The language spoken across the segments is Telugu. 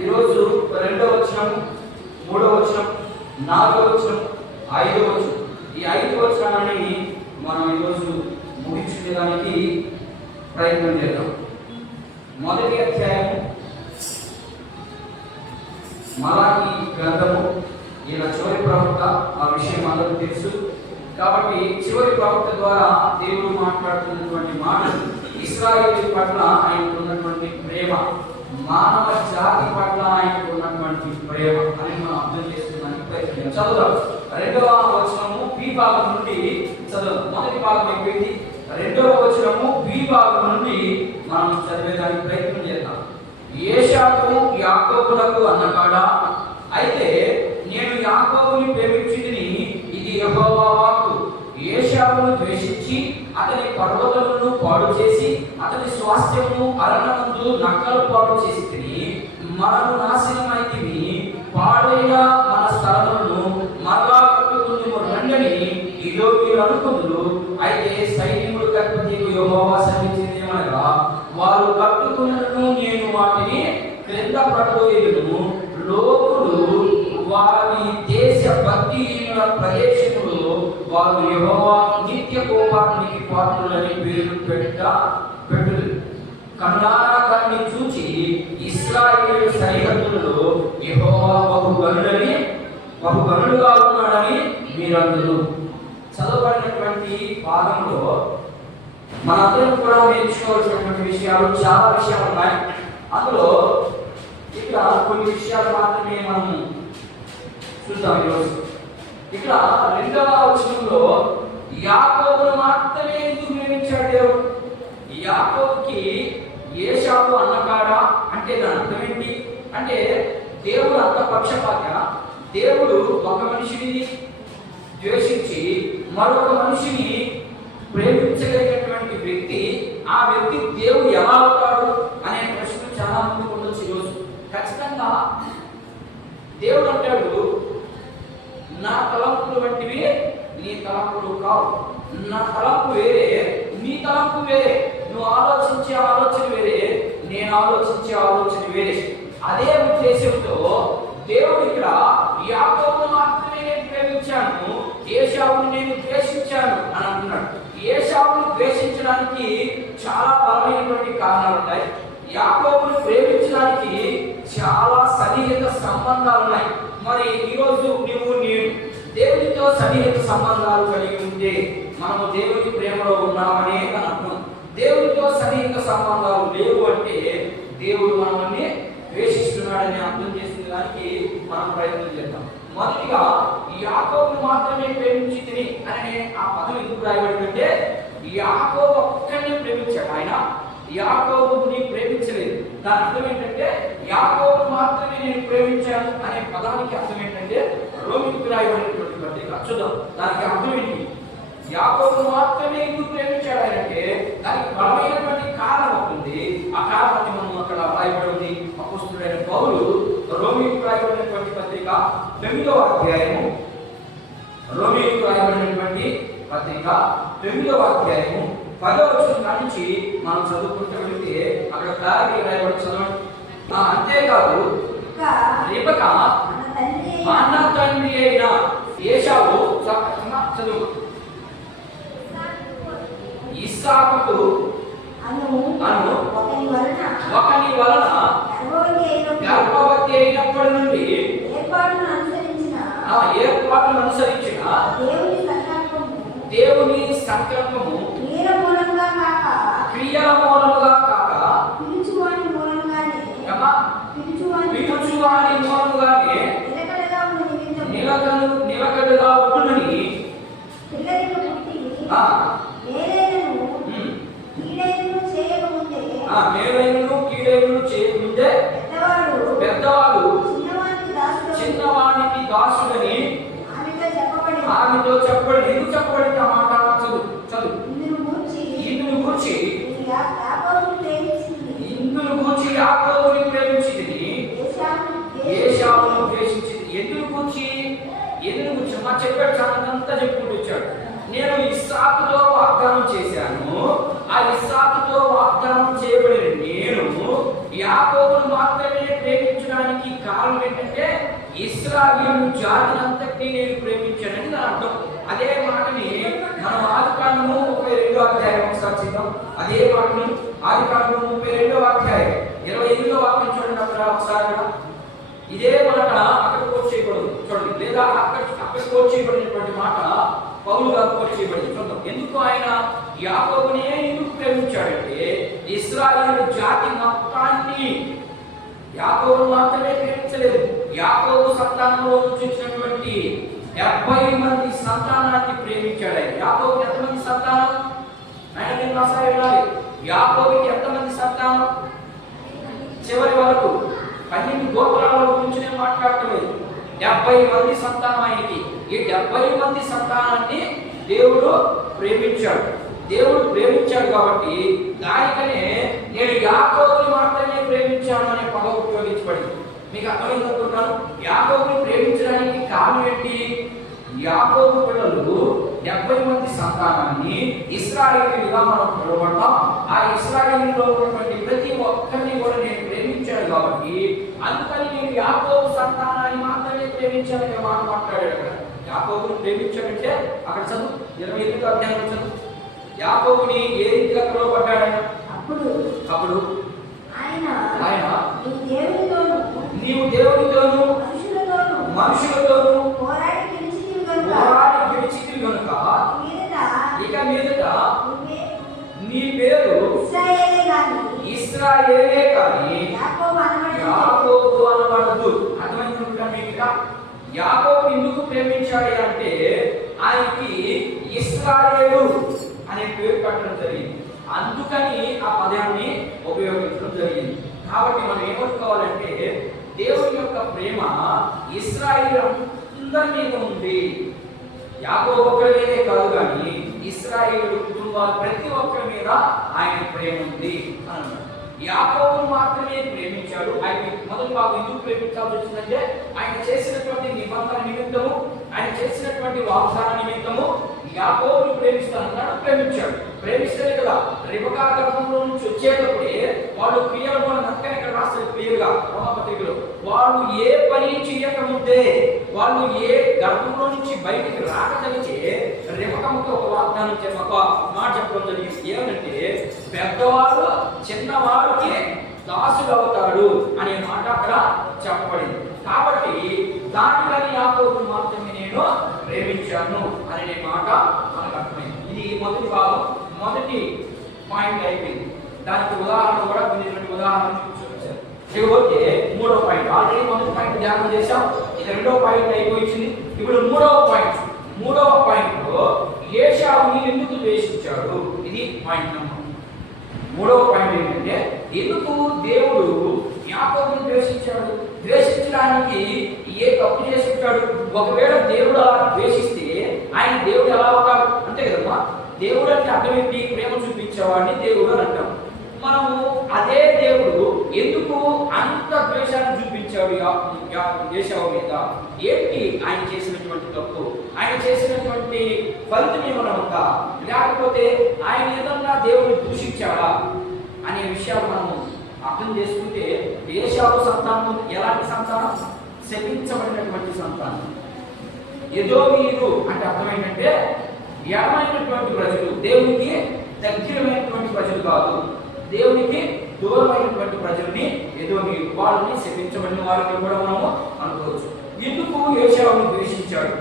ఈరోజు 2వ వచనం, 3వ వచనం, 4వ వచనం, 5వ వచనం, ఈ 5 వచనాలని మనం ఈరోజు ముగించుకోవడానికి ప్రయత్నం చేద్దాం. మొదటి అధ్యాయం మలాకి గ్రంథము. ఈయన చివరి ప్రవక్త, ఆ విషయం అందరికీ తెలుసు. కాబట్టి చివరి ప్రవక్త ద్వారా దేవుడు మాట్లాడుతున్నటువంటి మాటలు ఇశ్రాయేలు పట్ల ఆయనకు ఉన్నటువంటి ప్రేమ, మానవ జాతి పట్ల ఆయనకు ఉన్నటువంటి ప్రేమ అని మనం అర్థం చేసుకోవడానికి ప్రయత్నం చదువుదాం. 2వ వచనము బి భాగం నుండి చదువుదాం. మొదటి భాగం అయిపోయింది, 2వ వచనము బి భాగం నుండి మనం చదివేదానికి ప్రయత్నం చేద్దాం. ఏశావు యాకోబులకు అన్నకాడా, అయితే నేను యాకోబుని ప్రేమించితిని, ఇది యెహోవా వాక్కు. ఏశావును ద్వేషించి అతని పర్వతములను పాడు చేసి అతని స్వాస్థ్యమును అరణ్యమందు నక్కలు పాడు చేసితిని. మనము నాశనమైతిమి, పాడైన మన స్థలములను మరలా కట్టుకుందుము రండని ఇదో మీరు అనుకుందురు. అయితే సైన్యములు అధిపతి యెహోవా సెలవిచ్చినదేమనగా, వారు కట్టుకున్నను నేను వాటిని క్రింద పడదోయుదును. లోకులు వారి దేశ భక్తిహీనుల ప్రదేశములో వారు యెహోవా నిత్య కోపానికి పాత్రులని పేరు పెట్టుదు. కన్నారా కన్ని చూచి ఇశ్రాయేలు సరిహద్దులలో యెహోవా బహుగనుడుగా ఉన్నాడని మీరందరూ. చదవబడినటువంటి భాగంలో మనందరం కూడా నేర్చుకోవాల్సినటువంటి విషయాలు, చాలా విషయాలు ఉన్నాయి. అందులో ఇక్కడ కొన్ని విషయాలు మాత్రమే మనం చూద్దాం ఈరోజు. ఇక్కడ 2వ వచనంలో యాకోబును మాత్రమే ఎందుకు ప్రేమించాడు దేవుడు? యాకోబుకి ఏశావు అన్నకాడా అంటే దాని అర్థం ఏంటి అంటే, దేవుడు అంత పక్షపాత. దేవుడు ఒక మనిషిని ద్వేషించి మరొక మనిషిని ప్రేమించగలిగినటువంటి వ్యక్తి, ఆ వ్యక్తి దేవుడు ఎలా అవుతాడు అనే ప్రశ్న చాలా మంది ఉండొచ్చు ఈరోజు. ఖచ్చితంగా దేవుడు అంటాడు, నా తలంపులు వంటివి నీ తలంపులు కావు. నా తలంపు వేరే, నీ తలంపు వేరే. నువ్వు ఆలోచించే ఆలోచన వేరే, నేను ఆలోచించే ఆలోచన వేరే. అదే ఉద్దేశంతో దేవుడు ఇక్కడ యాకోబును మాత్రమే నేను ప్రేమించాను, ఏశావును నేను ద్వేషించాను అని అంటున్నాడు. ఏశావును ద్వేషించడానికి చాలా బలమైనటువంటి కారణాలు ఉన్నాయి. యాకోబును ప్రేమించడానికి చాలా సన్నిహిత సంబంధాలు ఉన్నాయి. మరి ఈరోజు నువ్వు నేను దేవునితో సన్నిహిత సంబంధాలు కలిగి ఉంటే మనము దేవుని ప్రేమలో ఉన్నామని అర్థం. దేవునితో సన్నిహిత సంబంధాలు లేవు అంటే దేవుడు మనల్ని ద్వేషిస్తున్నాడని అర్థం చేసుకునేదానికి మనం ప్రయత్నం చేద్దాం. మొదటిగా యాకోబును మాత్రమే ప్రేమించితిని అనే ఆ పదం ఎందుకు రాయబడిందంటే, యాకోబు ఒక్కడినే ప్రేమించాడు, ఆయన యాకోబుని ప్రేమించలేదు. దాని అర్థం ఏంటంటే, యాకోబు మాత్రమే నేను ప్రేమించాను అనే పదానికి అర్థం ఏంటంటే, రోమిలకు రాయబడినటువంటి పత్రిక చూద్దాం. దానికి అర్థం ఏంటి? యాకోబు మాత్రమే ఎందుకు ప్రేమించాడు ఆయన అంటే, దానికి బలమైనటువంటి కారణం ఉంటుంది. ఆ కారణాన్ని మనం అక్కడ రాయబడి ఉంది. అపోస్తలుడైన పౌలు రోమిలకు రాయబడినటువంటి పత్రిక 9వ అధ్యాయము, రోమిలకు రాయబడినటువంటి పత్రిక 9వ అధ్యాయము 10వ వచనం నుంచి మనం చదువుకుంటూ వెళితే అక్కడ క్లారిటీ రాయబడి చదవండి. అంతేకాదు రిబకా మా అన్న తండ్రి అయిన ఏశావు చదువు ఇస్సాకుకు ఒకని వలన గర్భవతి అయినప్పటి నుండి ఏర్పాటును అనుసరించిన దేవుని సంకల్పము క్రియల మూలముగా కాక పిలుచువాని మూలముగానే నిలకడగా ఉండునని మేలైనను కీడైనను చేయకముందే పెద్దవాడు చిన్నవానికి దాసుడని ఆమెతో చెప్పండి. ఎందుకు చెప్పబడింది ఆ మాట? చదువు. ఇందును గూర్చి యాకోబుని ప్రేమించింది, ఏశావును ద్వేషించింది. ఎందుకు గూర్చి మా చెప్పాడు, చాలా చెప్పుకుంటూ వచ్చాడు. నేను ఇస్సాకుతో వాగ్దానం చేశాను, ఆ ఇస్సాకుతో వాగ్దానం చేయబడిన నేను యాకోబును మాత్రమే ప్రేమించిన ప్రేమించడానికి కారణం ఏంటంటే ఇశ్రాయేలు జాతిని అంతటినీ నేను ప్రేమించానని నా అర్థం. అదే మాటని మనం ఆదికాండము 32వ అధ్యాయం ఒకసారి చూద్దాం. అదే మాటని ఆదికాండము 32వ అధ్యాయం 28వ వాక్యం చూడండి. అక్కడ ఒకసారి ఇదే మాట అక్కడ కోట్ చేయబడదు చూడండి, లేదా అక్కడ కోట్ చేయబడినటువంటి మాట పౌలు గారు కోట్ చేయబడింది చూద్దాం. ఎందుకు ఆయన యాకోబునే ఎందుకు ప్రేమించాడంటే ఇశ్రాయేలు జాతి మొత్తాన్ని, యాకోబు మాత్రమే ప్రేమించలేదు, యాకోబు సంతానంలో నుంచి వచ్చినటువంటి 70 మంది సంతానాన్ని ప్రేమించాడు ఆయన. యాకోబుకి ఎంతమంది సంతానం? ఆయన నేను రాసారి వినాలి. యాకోబుకి ఎంతమంది సంతానం? చివరి వరకు 12 గోత్రాల గురించి నేను మాట్లాడలేదు. 70 మంది సంతానం ఆయనకి. ఈ 70 మంది సంతానాన్ని దేవుడు ప్రేమించాడు. దేవుడు ప్రేమించాడు కాబట్టి దానికనే నేను యాకోబుని మాత్రమే ప్రేమించాను అనే పదం ఉపయోగించబడింది. మీకు అర్థమైందనుకుంటున్నాను. యాకోబుని ప్రేమించడానికి కారణం ఏంటి? యాకోబు పిల్లలు 70 మంది సంతానాన్ని ఇశ్రాయేలీయులుగా మనం పిలువబడతాం. ఆ ఇశ్రాయేలీయుల్లో ఉన్నటువంటి ప్రతి ఒక్కరిని కూడా నేను ప్రేమించాను కాబట్టి అందుకని నేను యాకోబు సంతానాన్ని మాత్రమే ప్రేమించానని మాట మాట్లాడాడు. అక్కడ యాకోబుని ప్రేమించాడంటే అక్కడ చదువు 28వ అధ్యాయంలో చదువు. యాకోబుని ఏ రీతిగా పిలువబడ్డాడు? అప్పుడు ఆయన నీవు దేవునితోను మనుషులతోను పోరాడి గెలిచితివి గనుక ఇక మీదట నీ పేరు ఇశ్రాయేలే కానీ యాకోబు అనబడదు. అర్థమైందా? యాకోబు ఎందుకు ప్రేమించాడు అంటే ఆయనకి ఇశ్రాయేలు అనే పేరు పెట్టడం జరిగింది. అందుకని ఆ పదాన్ని ఉపయోగించడం జరిగింది. కాబట్టి మనం ఏమనుకోవాలంటే దేవుని యొక్క ప్రేమ ఇశ్రాయేలు అందరి మీద ఉంది. యాకోబు ఒక్కరి మీదే కాదు కానీ ఇశ్రాయేలు కుటుంబాలు ప్రతి ఒక్కరి మీద ఆయన ప్రేమ ఉంది అన్నాడు. యాకోబును మాత్రమే ప్రేమించాడు. ఆయన మొదటి భాగం ఎందుకు ప్రేమించాల్సి వచ్చిందంటే ఆయన చేసినటువంటి నిబంధన నిమిత్తము, ఆయన చేసినటువంటి వాగ్దాన నిమిత్తము యాకోబును ప్రేమిస్తానన్నాడు, ప్రేమించాడు. ప్రేమిస్తేనే కదా రిబకా గర్భంలో నుంచి వచ్చేటప్పుడే వాళ్ళు క్రియలు మనం అక్కడే ఇక్కడ రాస్తారు క్లియర్గా రోమపత్రికలో. వాళ్ళు ఏ పని చేయకముందే, వాళ్ళు ఏ గర్భంలో నుంచి బయటికి రాకదలిచే రిబకమ్మతో ఒక వాగ్దానం ఒక మాట చెప్పడం జరిగింది. ఏమంటే పెద్దవాడు చిన్నవాడికి దాసుడు అవుతాడు అనే మాట అక్కడ చెప్పబడింది. కాబట్టి దానికని యాకోబును మాత్రమే నేను ప్రేమించాను అనే మాట మనకు అర్థమైంది. ఇది మొదటి భాగం, మొదటి పాయింట్ అయిపోయింది. దానికి ఉదాహరణ కూడా కొన్ని ఉదాహరణ చూపించారు. ఇకపోతే మూడో పాయింట్, ఆల్రెడీ మొదటి పాయింట్ ధ్యానం చేశాం, ఇది రెండో పాయింట్ అయిపోయింది. ఇప్పుడు మూడవ పాయింట్ లో ఏశావుని ఎందుకు ద్వేషించాడు? ఇది పాయింట్ నెంబర్. మూడవ పాయింట్ ఏంటంటే ఎందుకు దేవుడు యాకోబుని ద్వేషించాడు? ద్వేషించడానికి ఏ తప్పు చేసి ఉంటాడు? ఒకవేళ దేవుడు అలా ద్వేషిస్తే ఆయన దేవుడు ఎలా అవుతాడు? అంతే కదమ్మా. దేవుడు అంటే అర్థం ఏంటి? ప్రేమ చూపించేవాడిని దేవుడు అని అంటాం. మనము అదే దేవుడు ఎందుకు అంత ద్వేషాన్ని చూపించాడు ఏశావు మీద? ఏంటి ఆయన చేసినటువంటి తప్పు? ఆయన చేసినటువంటి ఫలితం ఏమైనా ఉందా? లేకపోతే ఆయన ఏదన్నా దేవుడిని దూషించాడా అనే విషయాలు మనము అర్థం చేసుకుంటే ఏశావు సంతానం ఎలాంటి సంతానం? శపించబడినటువంటి సంతానం. ఎదోమీయులు అంటే అర్థం ఏంటంటే ఎడమైనటువంటి ప్రజలు, దేవునికి దగ్గరమైనటువంటి ప్రజలు కాదు, దేవునికి దూరమైనటువంటి ప్రజల్ని ఎదోమీయులు, వాళ్ళని శపించబడిన వారిని కూడా మనము అనుకోవచ్చు. ఎందుకు ఏశావుని ద్వేషించాడు?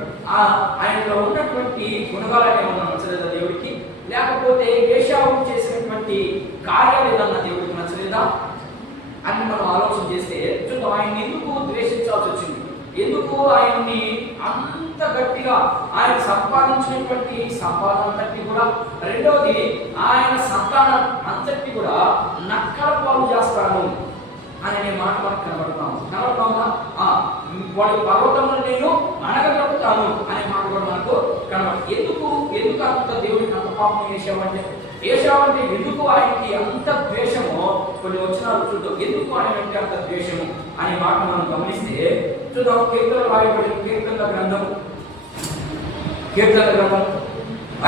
ఆయనలో ఉన్నటువంటి గుణగాలను ఏమన్నా నచ్చలేదా దేవుడికి? లేకపోతే ఏశావు చేసినటువంటి కార్యాలు ఏదన్నా దేవుడికి నచ్చలేదా అని మనం ఆలోచన చేస్తే చూద్దాం. ఆయన ఎందుకు ద్వేషించాల్సి వచ్చింది? ఎందుకు ఆయన్ని అంత గట్టిగా ఆయన సంపాదించినటువంటి సంపాదన అంతటి కూడా, రెండవది ఆయన సంతానం అంతటి కూడా నక్కల పాలు చేస్తాను అనే మాట మనకు కనబడుతుందా? వాడి పర్వతంలో నేను అనగలుగుతాను అనే మాట కూడా మనకు కనబడుతుంది. ఎందుకు అంత దేవుడికి అంత పాపం చేసామంటే ఎందుకు ఆయనకి అంత ద్వేషమో కొన్ని వచనాలు చూద్దాం. ఎందుకు ఆయన అంటే అంత ద్వేషము అనే మాట మనం గమనిస్తే చూద్దాం. కీర్తనలు రాయబడిన కీర్తనల గ్రంథం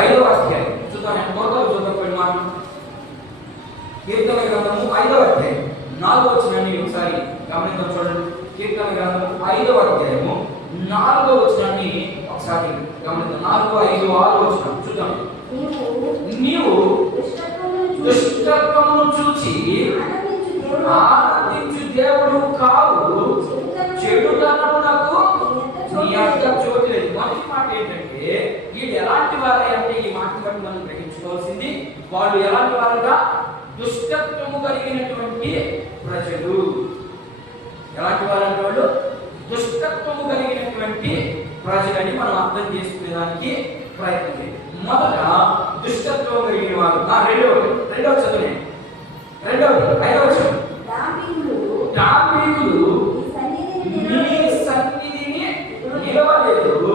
5వ అధ్యాయం చూద్దాం. నేను త్వరగా చూద్దాం కొన్ని మాటలు. కీర్తనల గ్రంథము 5వ అధ్యాయం 4వ వచనాన్ని ఒకసారి గమనిద్దాం. చూడండి. 5వ అధ్యాయము 4వ వచనాన్ని ఒకసారి గమనిద్దాం. 4, 5, 6 వచనం చూద్దాం. నీవు దుష్టత్వమును చూచి ఆనందించు దేవుడు కావు, చెడుతనమునకు నీ యొక్క చోటు లేదు. మొదటి మాట ఏంటంటే వీళ్ళు ఎలాంటి వారే అంటే ఈ మాట బట్టి మనం గ్రహించుకోవాల్సింది, వాళ్ళు ఎలాంటి వారుగా దుష్టత్వము కలిగినటువంటి ప్రజలు. ఎలాంటి వారంటే వాళ్ళు దుష్టత్వము కలిగినటువంటి ప్రజలని మనం అర్థం చేసుకునేదానికి ప్రయత్నం చేయాలి. మొదట దుష్టత్వం కలిగిన వారు. రెండవ చదువు, 5వ వచనం. దావీదులు నీ సన్నిధిని నిలవలేదు,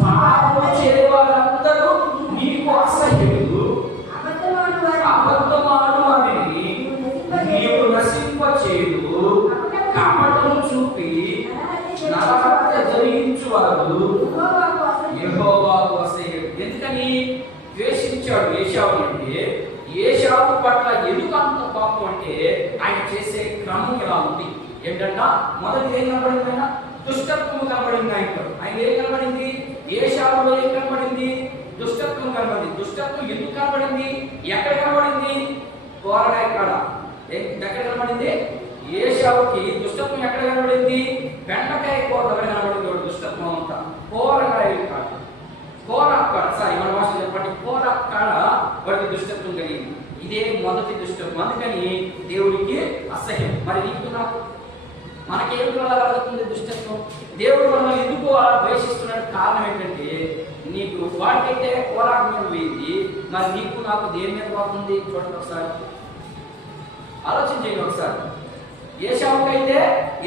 పాపము చేయవారందరూ నీకు అసహ్యులు, అబద్ధమాడు వారిని నీవు నశింపచేయు, కపటము చూపి నరహత్య జరిగించువారు యెహోవాకు అసహ్యుడు. ఎందుకని ద్వేషించాడు ఏశావు అంటే, ఏశావు పట్ల ఎందుకు అంత పాపం అంటే ఆయన చేసే క్రమం ఇలా ఉంది. ఏంటంటే మొదటి ఏం కనబడింది? ఆయన దుష్టత్వం కనబడింది. ఆయన ఏం కనబడింది? ఏశావులో ఏం కనబడింది? దుష్టత్వం కనబడింది. దుష్టత్వం ఎందుకు కనబడింది? ఎక్కడ కనబడింది? కోరగాయ కాడ. ఎక్కడ కనబడింది? ఏశావుకి దుష్టత్వం ఎక్కడ కనబడింది? బెండకాయ కూర దగ్గర కనబడింది దుష్టత్వం అంతా. కూరగాయలు కాడ, మన భాష చెప్పండి, కూర కాడ వాడికి దుష్టత్వం కలిగింది. ఇదే మొదటి దుష్టత్వం. అందుకని దేవుడికి అసహ్యం. మరి నీకు నాకు మనకేం కలుగుతుంది దుష్టత్వం? దేవుడు మనం ఎందుకు అలా ద్వేషిస్తున్నాడు? కారణం ఏంటంటే నీకు వాడికైతే కోరాకు మీద పోయింది, మరి నీకు నాకు దేని మీద పోతుంది? చూడండి ఒకసారి, ఆలోచించండి ఒకసారి. ఏశావుకైతే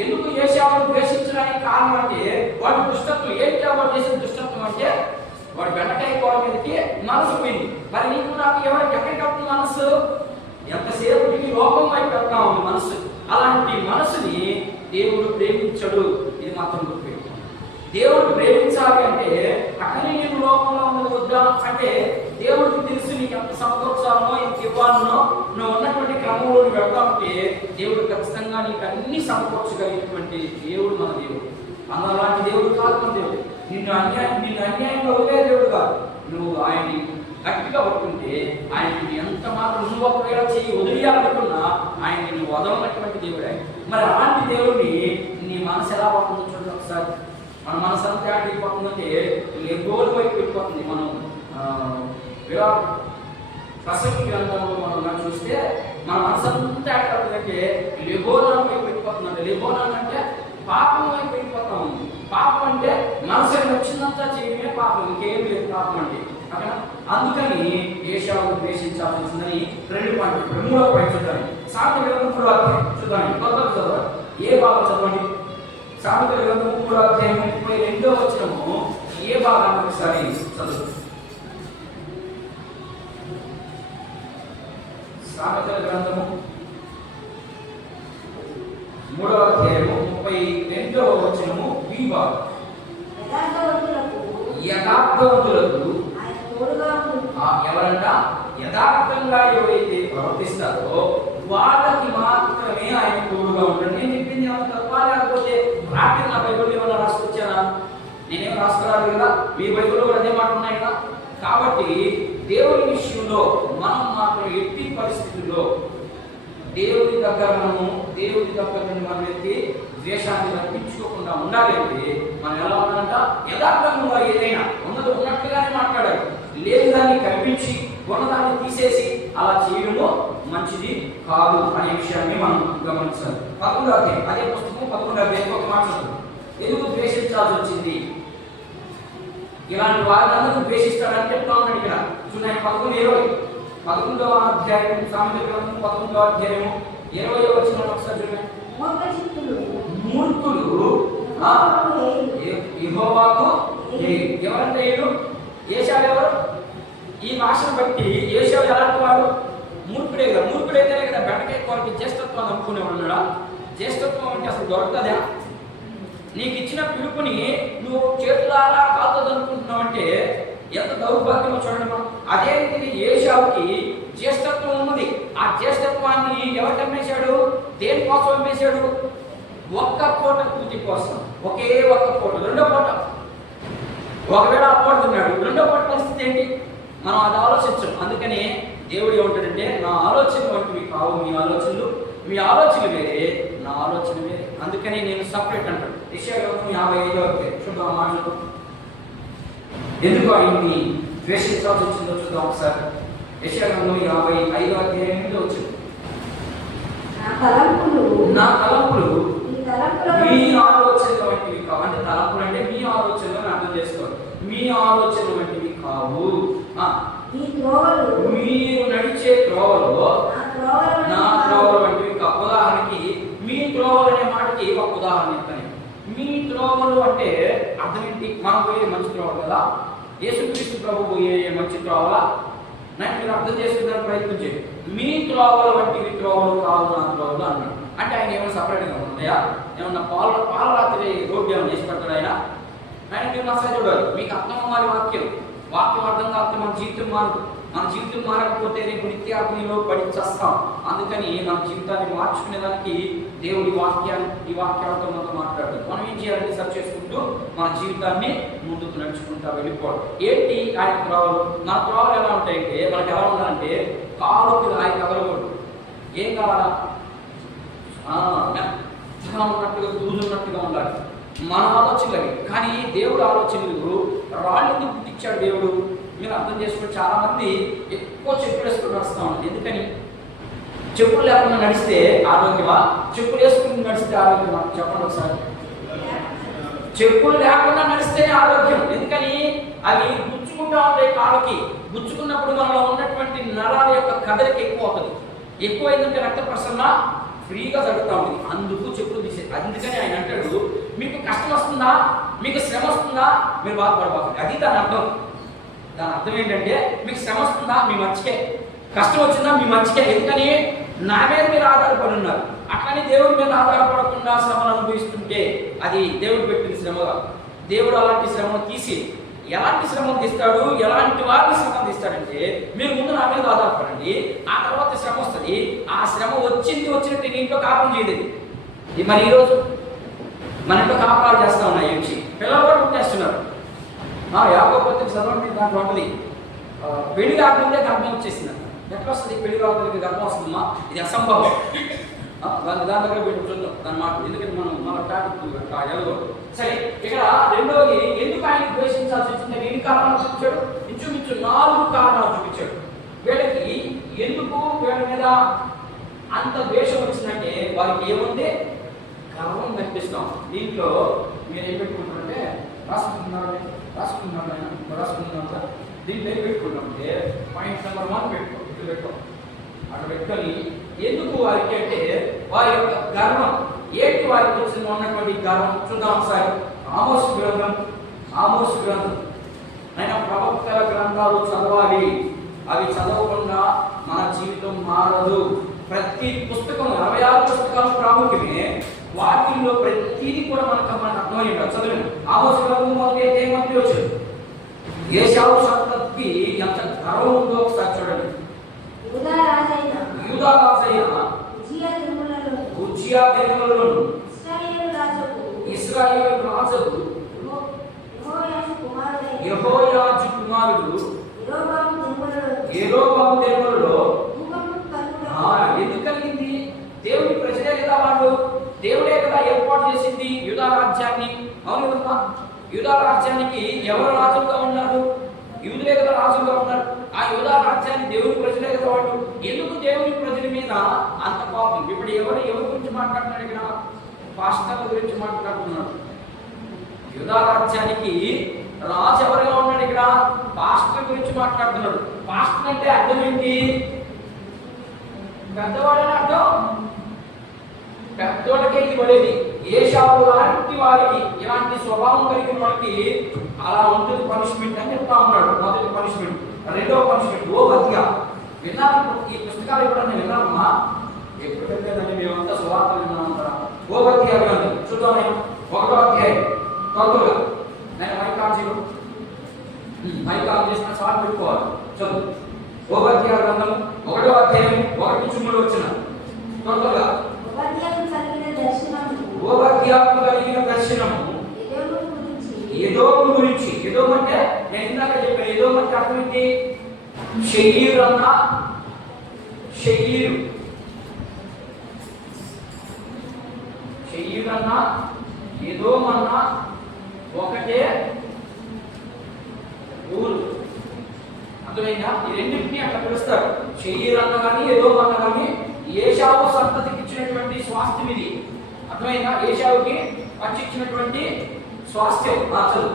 ఎందుకు ఏశావును ద్వేషించడానికి కారణం అంటే వాడి దుష్టత్వం. ఏంటి వాడు చేసిన దుష్టత్వం అంటే వాడు బెండకాయ కూర మీదకి మనసు పోయింది. మరి నీకు నాకు ఎక్కడికి వస్తుంది మనసు? ఎంతసేపటికి లోకం వైపు వెళ్తా ఉంది మనసు. అలాంటి మనసుని దేవుడు ప్రేమించడు. ఇది మాత్రం గుర్తుపెట్టుకోండి. దేవుడు ప్రేమించాలి అంటే అక్కడే నేను లోకంలో ఉన్నది వద్దా అంటే దేవుడికి తెలుసు నీకు ఎంత సమకూర్చాలనో ఎంత ఇవ్వాలనో. నువ్వు ఉన్నటువంటి క్రమంలో వెళ్తా ఉంటే దేవుడు ఖచ్చితంగా నీకు అన్ని సమకూర్చగలిగినటువంటి దేవుడు మన దేవుడు. అలాంటి దేవుడు కాదు మన దేవుడు. నిన్ను అన్యాయంగా వదిలే దేవుడు కాదు. నువ్వు ఆయన్ని గట్టిగా పట్టుకుంటే ఆయన ఎంత మాత్రం నువ్వు ఒకవేళ చేయి వదిలేయాలనుకున్నా ఆయన నువ్వు వదలనటువంటి దేవుడు ఆయన. మరి అలాంటి దేవుడిని నీ మనసు ఎలా పడుతుందో చూడండి ఒకసారి. మన మనసు అంతా వెళ్ళిపోతుందంటే గోలు వైపు వెళ్ళిపోతుంది. మనం ప్రసంగి గ్రంథంలో మనం చూస్తే మన మనసు అంతా ఎక్కడుందంటే లెబోనాన్ వైపు వెళ్ళిపోతుందంటే. లెబోనాన్ అంటే పాపం వైపు వెళ్ళిపోతా ఉంది. పాపం అంటే మనసు వచ్చిందంతా చేయడమే పాపం, ఇంకేం లేదు పాపం అంటే. అక్కడ అందుకని ఏశావును ద్వేషించాల్సి వచ్చిందని 2 పాయింట్. 3వ పాయింట్ చూద్దాం. సామెతల గ్రంథం 3వ అధ్యాయం చూద్దాం. కొత్త చదవాలి. ఏ భాగం చదవండి? సామెతల గ్రంథం 3వ అధ్యాయం 32వ వచనము ఏ భాగాన్ని ఒకసారి చదువు. సామెతల గ్రంథము 3వ అధ్యాయము 32వ వచనము బి భాగం. యథార్థవంతులకు ఎవరంట? యథార్థంగా ఎవరైతే ప్రవర్తిస్తారో వాళ్ళకి మాత్రమే ఆయన తోడుగా ఉంటాడు. నేను చెప్పింది ఏమన్నా తప్ప? లేకపోతే రాత్రి నా బైబిల్ ఏమన్నా రాసుకొచ్చానా? నేనేం రాసుకురాదు కదా. మీ బైబిల్లో కూడా అదే మాట ఉన్నాయి కదా. కాబట్టి దేవుని విషయంలో మనం మాత్రం ఎట్టి పరిస్థితుల్లో దేవుని దగ్గర నుండి మనం ఎత్తి ద్వేషాన్ని రప్పించుకోకుండా ఉండాలి అంటే మనం ఎలా ఉండాలంట? యథార్థంగా ఏదైనా ఉన్నది ఉన్నట్టుగానే మాట్లాడాలి. లేదు దాన్ని కల్పించి ఉన్నదాన్ని తీసేసి అలా చేయడము మంచిది కాదు అనే విషయాన్ని మనం గమనించాలి. 11వ అధ్యాయం అదే పుస్తకం 11వ అధ్యాయం ఒక మాట ఎందుకు ద్వేషించాల్సి వచ్చింది? ఇలాంటి వారిని ద్వేషిస్తాడని చెప్తా ఉన్నాడు ఇక్కడ. చూడండి 11వ అధ్యాయం సామెతల గ్రంథం 11వ అధ్యాయం 20వ వచనం ఒకసారి చూడండి. మూర్ఖులు యెహోవాకు ఎవరంటే ఏశావు ఎవరు? ఈ భాషను బట్టి ఏశావు ఎలాంటి వాడు? మూర్ఖుడే కదా. మూర్ఖుడైతేనే కదా బెండకాయ కూరకి జ్యేష్ఠత్వాన్ని నమ్ముకునేవాడు ఉన్నాడా? జ్యేష్ఠత్వం అంటే అసలు దొరకదా? నీకు ఇచ్చిన పిలుపుని నువ్వు చేతులారా కాదు అనుకుంటున్నావు అంటే ఎంత దౌర్భాగ్యమో చూడండి మనం. అదే రీతిని ఏశావుకి జ్యేష్ఠత్వం ఉన్నది. ఆ జ్యేష్ఠత్వాన్ని ఎవరికి అమ్మేశాడు? దేనికోసం అమ్మేశాడు? ఒక్క పూట పూర్తి కోసం, ఒకే ఒక్క పూట, రెండో పూట ఒకవేళ ఆ పూట తిన్నాడు, రెండో పూట పరిస్థితి ఏంటి? మనం అది ఆలోచించం. అందుకని దేవుడు ఏమంటాడంటే, నా ఆలోచన వంటివి కావు మీ ఆలోచనలు, మీ ఆలోచన వేరే, నా ఆలోచన వేరే. అందుకని నేను సపరేట్ అంటాడు. యెషయా 55 చూద్దాం మాటలు. ఎందుకు ఆయన్ని ద్వేషించాల్సి వచ్చిందో చూద్దాం ఒకసారి. యెషయా 55 వచ్చింది. నా తలంపులు మీ ఆలోచనల వంటివి కావు. అంటే తలంపులు అంటే మీ ఆలోచనలను అర్థం చేసుకోవాలి. మీ ఆలోచన వంటివి కావు. మీరు నడిచే త్రోవలో నా త్రోవలు వంటివి కావు. ఉదాహరణకి మీ త్రోవలు అనే మాటకి ఒక ఉదాహరణ చెప్తాను. మీ త్రోవలు అంటే అర్థం ఏంటి? మనం పోయే మంచి త్రోవలు కదా, యేసుక్రీస్తు ప్రభు పోయే మంచి త్రోవలా? నాకు మీరు అర్థం చేసుకునే ప్రయత్నం చేయండి. మీ త్రోవలు వంటివి త్రోవలు కావు నా త్రోవలు అన్నాడు. అంటే ఆయన ఏమైనా సపరేట్గా ఉన్నాయా? ఏమన్నా పాలరాత్రి రోడ్డు ఏమైనా చేసి పెడతాడు ఆయన? ఆయన మీరు నష్టం చూడాలి. మీకు అర్థం అవ్వాలి వాక్యం అర్థం కాకపోతే మన జీవితం మారదు. మన జీవితం మారకపోతే రేపు నిత్యాగ్నిలో పడి చేస్తాం. అందుకని మన జీవితాన్ని మార్చుకునేదానికి దేవుడి ఈ వాక్యాలతో మనతో మాట్లాడదు. మనం ఏం చేయాలంటే సర్చ్ చేసుకుంటూ మన జీవితాన్ని ముందుకు నడుచుకుంటా వెళ్ళిపోవడం. ఏంటి ఆయన త్రోవలు? మన త్రోవలు ఎలా ఉంటాయంటే, మనకి ఎలా ఉండాలంటే కాలుకి ఆయన కదలకూడదు. ఏం కావాలా? మెత్తగా ఉన్నట్టుగా, దూదున్నట్టుగా ఉండాలి మన ఆలోచనలు. కానీ దేవుడు ఆలోచనలు రాళ్ళని పుట్టించాడు దేవుడు. మీరు అర్థం చేసుకుని చాలా మంది ఎక్కువ చెప్పులు వేసుకుని నడుస్తూ ఉంటారు. ఎందుకని? చెప్పులు లేకుండా నడిస్తే ఆరోగ్యమా? చెప్పులు వేసుకుని నడిస్తే ఆరోగ్యమా? చెప్పండి ఒకసారి. చెప్పులు లేకుండా నడిస్తేనే ఆరోగ్యం. ఎందుకని? అవి గుచ్చుకుంటూ ఉంటాయి కాళ్ళకి. గుచ్చుకున్నప్పుడు మనలో ఉన్నటువంటి నరాల యొక్క కదలిక ఎక్కువ అవుతుంది. ఎక్కువ అయిందంటే రక్త ప్రసరణ ఫ్రీగా జరుగుతూ ఉంది. అందుకు చెప్పులు తీసేది. అందుకని ఆయన అంటాడు, మీకు కష్టం వస్తుందా, మీకు శ్రమ వస్తుందా, మీరు బాధపడబాకండి. అది దాని అర్థం. దాని అర్థం ఏంటంటే, మీకు శ్రమ వస్తుందా మీ మంచికే, కష్టం వచ్చిందా మీ మంచికే. ఎందుకని? నా మీద మీరు ఆధారపడి ఉన్నారు. అట్లని దేవుడి మీద ఆధారపడకుండా శ్రమను అనుభవిస్తుంటే అది దేవుడు పెట్టిన శ్రమగా. దేవుడు అలాంటి శ్రమను తీసి ఎలాంటి శ్రమను తీస్తాడు, ఎలాంటి వారిని శ్రమను తీస్తాడంటే, మీరు ముందు నా మీద ఆధారపడండి, ఆ తర్వాత శ్రమ వస్తుంది. ఆ శ్రమ వచ్చినట్టు నీ ఇంట్లో కాపురం చేయలేదు. మరి ఈరోజు మన ఇంట్లో కాపురాలు చేస్తా ఉన్నాయి. ఏంటి పిల్లలు కూడా పుట్టేస్తున్నారు. యాకోబు చదవండి, దాంట్లో ఉంటుంది పెళ్లి కాకముందే గర్భం వచ్చేసింది. ఎట్లా వస్తుంది? పెళ్లి కాకముందే గర్భం వస్తుందమ్మా, ఇది అసంభవం. దాని దగ్గర పెట్టి చూద్దాం దాని మాట. ఎందుకంటే మనం మన టాపిక్ ఎలాగో సరే. ఇక్కడ రెండోది, ఎందుకు ఆయన ద్వేషించాల్సి వచ్చింది? 2 కారణాలు చూపించాడు. ఇంచుమించు 4 కారణాలు చూపించాడు. వీళ్ళకి ఎందుకు వీళ్ళ మీద అంత ద్వేషం వచ్చిందంటే, వారికి ఏముంది? గర్వం కనిపిస్తాం. దీంట్లో మీరు ఏం పెట్టుకుంటారంటే, రాసుకుంటున్నారు దీంట్లో ఏం పెట్టుకుంటామంటే పాయింట్ నెంబర్ 1 పెట్టుకో. ఇట్లా పెట్టుకో, అక్కడ పెట్టుకొని ఎందుకు వారికి అంటే వారి యొక్క గర్వం ఏంటి? వారికి వచ్చిన ఉన్నటువంటి గర్వం చూద్దాం ఒకసారి. ఆమోసు గ్రంథం అయినా ప్రవక్తల గ్రంథాలు చదవాలి. అవి చదవకుండా మన జీవితం మారదు. ప్రతి పుస్తకం 66 పుస్తకాలు ప్రాముఖ్యమే. వాటిల్లో ప్రతిదీ కూడా మనకు అర్థమై ఉండాలి. చదవండి. ఆమోసు గ్రంథం మొదలైతే ఏమంటే వచ్చాడు, ఏశావు సంతతికి ఎంత గర్వం ఉందో ఒకసారి చూడండి. యూదా రాజైన ఉజ్జియా దినములలోను ఇశ్రాయేలు రాజుకు యెహోయాజు కుమారుడు యెరోబాము దినములలో ఎందుకు కలిగింది? దేవుడి ప్రజలే కదా వాళ్ళు, దేవుడే కదా ఏర్పాటు చేసింది యూదా రాజ్యాన్ని. అవును కదా? యూదా రాజ్యానికి ఎవరు రాజులుగా ఉన్నారు? యూదులే కదా రాజులుగా ఉన్నారు. ఆ యూదా రాజ్యాన్ని దేవుని ప్రజలే కదా వాళ్ళు. ఎందుకు దేవుని ప్రజల మీద అంత కోపం? ఇప్పుడు ఎవరి గురించి మాట్లాడుతున్నాడు ఇక్కడ? పాస్టర్ల గురించి మాట్లాడుతున్నాడు. యూదా రాజ్యానికి రాజు ఎవరిగా ఉన్నాడు ఇక్కడ? పాస్టర్ గురించి మాట్లాడుతున్నాడు. పాస్టర్ అంటే అర్థం ఏంటి? పెద్దవాడని అర్థం. పెద్దోళ్ళకే ఇది పడేది. ఏశావు లాంటి వారికి, ఇలాంటి స్వభావం కలిగిన వారికి అలా ఉంటుంది పనిష్మెంట్ అని చెప్తా ఉన్నాడు. మొదటి పనిష్మెంట్. రెండవ పనిష్మెంట్ ఓబద్యా. విన్నాను ఈ పుస్తకాలు ఎప్పుడన్నా విన్నామమ్మా? ఎప్పుడు వెళ్ళలేదండి, మేమంతా సువార్తలు విన్నామంటారా? ఓబద్యా గ్రంథం చూద్దాం. 1వ అధ్యాయం తొందరగా నేను మైక్ ఆన్ చేసిన సార్ పెట్టుకోవాలి. చదువు. ఓబద్యా గ్రంథం 1వ అధ్యాయం 1-3 వచ్చిన తొందరగా. ఓబద్యా ఆజ్ఞాపం కలిగిన దర్శనము ఎదోము గురించి. ఎదోము అంటే నేను ఇందాక చెప్పాను, ఎదోము అంటే అర్థం ఏంటి? శరీరు అన్న శరీరు, శరీరు అన్న ఎదోము అన్న ఒకటే ఊరు. అర్థమైందా? ఈ రెండింటినీ అట్లా పిలుస్తారు. శరీరు అన్న కానీ ఎదోము అన్న కానీ ఏశావు సంతతికి ఇచ్చినటువంటి స్వాస్థ్యం ఇది. అర్థమైందా? ఏశావుకి పంచిచ్చినటువంటి స్వాస్థ్యం. అసలు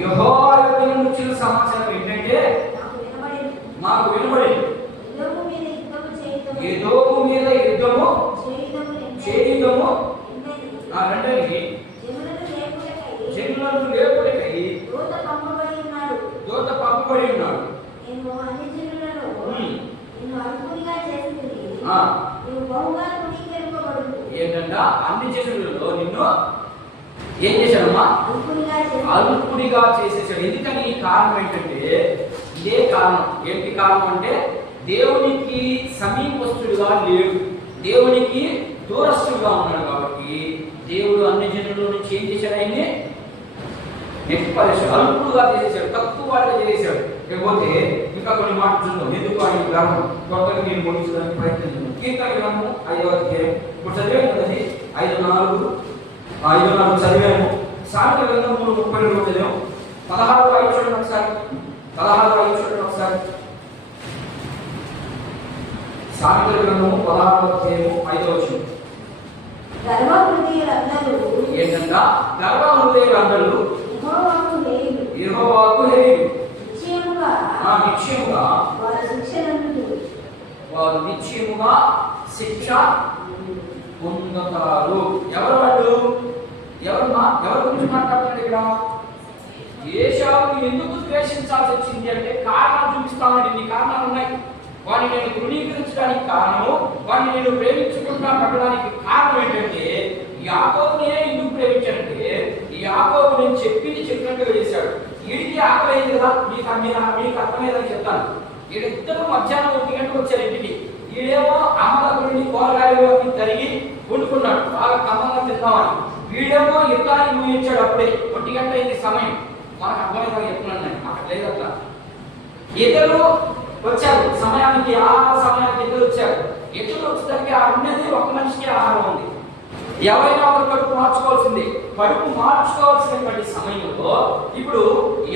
యెహోవా యొద్ద నుండి వచ్చిన సమాచారం ఏంటంటే మాకు వినబడింది, ఎదోము మీద యుద్ధము చేయడము రెండని జనులను లేపుటకై దూత పంపబడి ఉన్నాడు. ఏంటంటే అన్ని జనులలో నిన్ను ఏం చేశాడమ్మా? అల్పుడిగా చేసేసాడు. ఎందుకని? కారణం ఏంటంటే ఇదే కారణం. ఏంటి కారణం అంటే దేవునికి సమీపస్తుడుగా లేడు, దేవునికి దూరస్తుడుగా ఉన్నాడు. కాబట్టి దేవుడు అన్ని జనుల నుంచి ఏం చేశాడు? ఆయన్ని నెట్టిపడేశాడు, అల్పుడుగా చేసేసాడు, తక్కువ వాడిగా చేసేసాడు. లేకపోతే ఇంకా కొన్ని మాటలు చూద్దాం. ఎందుకు ఆయన గ్రంథం కొత్తగా నేను ముగించడానికి ప్రయత్నిస్తున్నాను. కీర్తన గ్రంథం 5వ అధ్యాయం ఇప్పుడు చదివాను కదండి, 5:4 చదివాము. సామెతల గ్రంథం 3:32 చదివాము. 16:5 చూడండి ఒకసారి. 16:5 చూడండి ఒకసారి. సామెతల గ్రంథము 16వ అధ్యాయము 5వ వచనం. ఏంటంట? గర్వ హృదయులందరూ యెహోవాకు హేయులు, నిశ్చయముగా వారు నిశ్చయముగా శిక్ష పొందుతారు. ఎవరు వాళ్ళు? ఎవరి గురించి మాట్లాడుతున్నాడు ఇక్కడ? ఏశావుని ఎందుకు ద్వేషించాల్సి వచ్చింది అంటే కారణాలు చూపిస్తామండి. ఇన్ని కారణాలు ఉన్నాయి. వాడిని నేను తృణీకరించడానికి కారణము, వాడిని నేను ప్రేమించుకుంటా పట్టడానికి కారణం ఏంటంటే యాకోబునే ఎందుకు ప్రేమించాడంటే యాకోబు నేను చెప్పినట్టుగా చేశాడు. వీడికి ఆకలి అయింది కదా, మీకు అర్థమయ్యేదని చెప్తాను. వీళ్ళిద్దరూ మధ్యాహ్నం 1 గంటకు వచ్చారు ఇంటికి. వీడేమో అమ్మగుడిని కూరగాయలు అన్ని తరిగి వండుకున్నాడు, బాగా కమ్మంగా తిన్నామని. వీడేమో యుద్ధానికి ముగించాడు. అప్పుడే 1 గంట అయింది సమయం. మనకు అర్థమైందని చెప్తున్నాను నేను, అక్కడ లేదు అట్లా. ఇద్దరు వచ్చారు సమయానికి, ఆహార సమయానికి ఇద్దరు వచ్చారు. ఇద్దరు వచ్చేసరికి ఆ ఉన్నది ఒక మనిషికి ఆహారం ఉంది. ఎవరైనా ఒకరు కడుపు మార్చుకోవాల్సింది. కడుపు మార్చుకోవాల్సినటువంటి సమయంలో ఇప్పుడు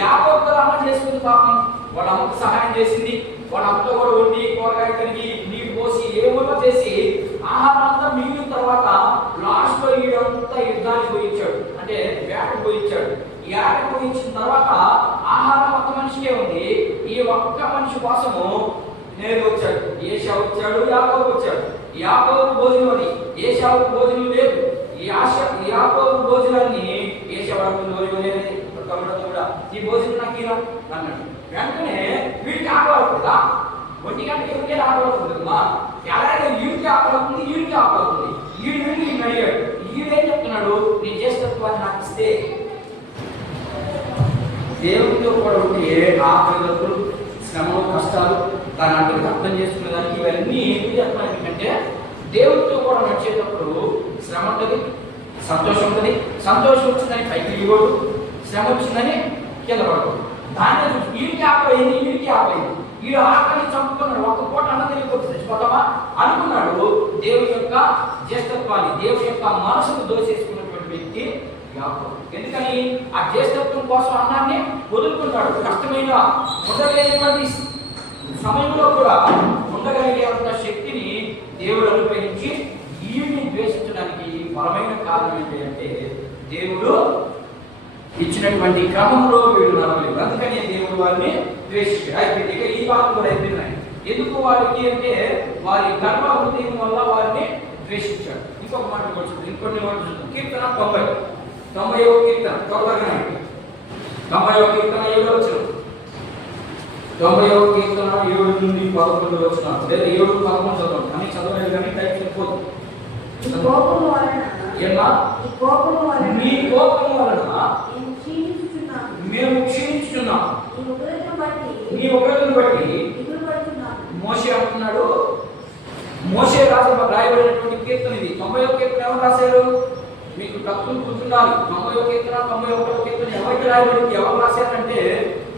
యాకోబు అమ్మ చేసుకుంది పాపం. వాళ్ళ అమ్మకు సహాయం చేసింది. వాళ్ళ అమ్మతో కూడా వండి కూరగాయలు కడిగి నీరు పోసి ఏమో చేసి ఆహారం అంతా మిగిలిన తర్వాత లాస్ట్ లో ఈడంతా యుద్ధానికి పోయించాడు, అంటే వేటకు పోయించాడు. ఈ వేటకు పోయించిన తర్వాత ఆహారం ఒక్క మనిషికే ఉంది. ఈ ఒక్క మనిషి కోసము నేను వచ్చాడు. ఏశావు వచ్చాడు, యాకోబు వచ్చాడు. యాకోబు భోజనం అది, ఏశావుకు భోజనం లేదు. ఈ యాకోబు భోజనాన్ని ఏశావుకు భోజనం లేదు. కూడా ఈ భోజనం నాకు ఇలా అన్నాడు. వెంటనే వీడికి ఆకలవుతుందా? 1 గంటకి ఎవరికే ఆకలవుతుందమ్మా. ఎలాగే వీడికి ఆకలవుతుంది, వీడికి ఆకలవుతుంది. వీడి వెళ్ళి ఈయన అడిగాడు. ఈడేం చెప్తున్నాడు? నీ జ్యేష్ఠత్వాన్ని నాకు ఇస్తే. దేవుడితో కూడా ఉంటే ఆకలితులు, శ్రమలు, కష్టాలు దాని అంటే అర్థం చేసుకునేదానికి ఇవన్నీ ఎందుకు చెప్తున్నాను? ఎందుకంటే దేవుడితో కూడా నడిచేటప్పుడు శ్రమ ఉంటుంది, సంతోషం ఉంటుంది. సంతోషం వచ్చిందని పైకి ఇవ్వడు, శ్రమ వచ్చిందని కింద పడదు. దాన్ని వీడికి ఆకలింది, వీడికి ఆకలింది. వీడు ఆకలి చంపుకున్నాడు. ఒక్క పూట అన్న తెలియకపోతే చచ్చిపోతామా అనుకున్నాడు. దేవుని యొక్క జ్యేష్ఠత్వాన్ని, దేవుని యొక్క మనసును దోసేసుకున్నటువంటి వ్యక్తి యాకోబు. ఎందుకని? ఆ జ్యేష్ఠత్వం కోసం అన్నాన్ని వదులుకుంటాడు. కష్టమైన ఉండగలిగినటువంటి సమయంలో కూడా ఉండగలిగేంత శక్తిని దేవుడు అనుగ్రహించి వీడిని ద్వేషించడానికి బలమైన కారణం ఏంటి అంటే దేవుడు ఇచ్చినటువంటి క్రమంలో వీడు నడవలేదు. అందుకని దేవుడు వారిని ద్వేషించాడు. అయిపోయింది. ఇక ఈ భాగం కూడా అయిపోయినాయి. ఎందుకు వారికి అంటే వారి గర్వ హృదయం వల్ల వారిని ద్వేషించాడు. ఇంకొక మాట కూడా చూద్దాం, ఇంకొన్ని మాటలు చూద్దాం. కీర్తన 90వ కీర్తన త్వరగా 90వ కీర్తన 7వ వచనం. 90వ కీర్తన 7 నుండి 11 వచనం. లేదా 7-11 చదవండి. అని చదవలేదు కానీ టైప్ చెప్పొద్దు. నీ కోపము వలన మేము క్షీణించుచున్నాం. నీ ఉగ్రతను బట్టి మోషే మోషే రాయబడినటువంటి కీర్తన ఇది. 90వ కీర్తన ఎవరు రాశారు? మీకు తక్కువ గుర్తుండాలి. 90వ కీర్తన 91వ కీర్తన ఎవరికి రాయబడింది, ఎవరు రాశారంటే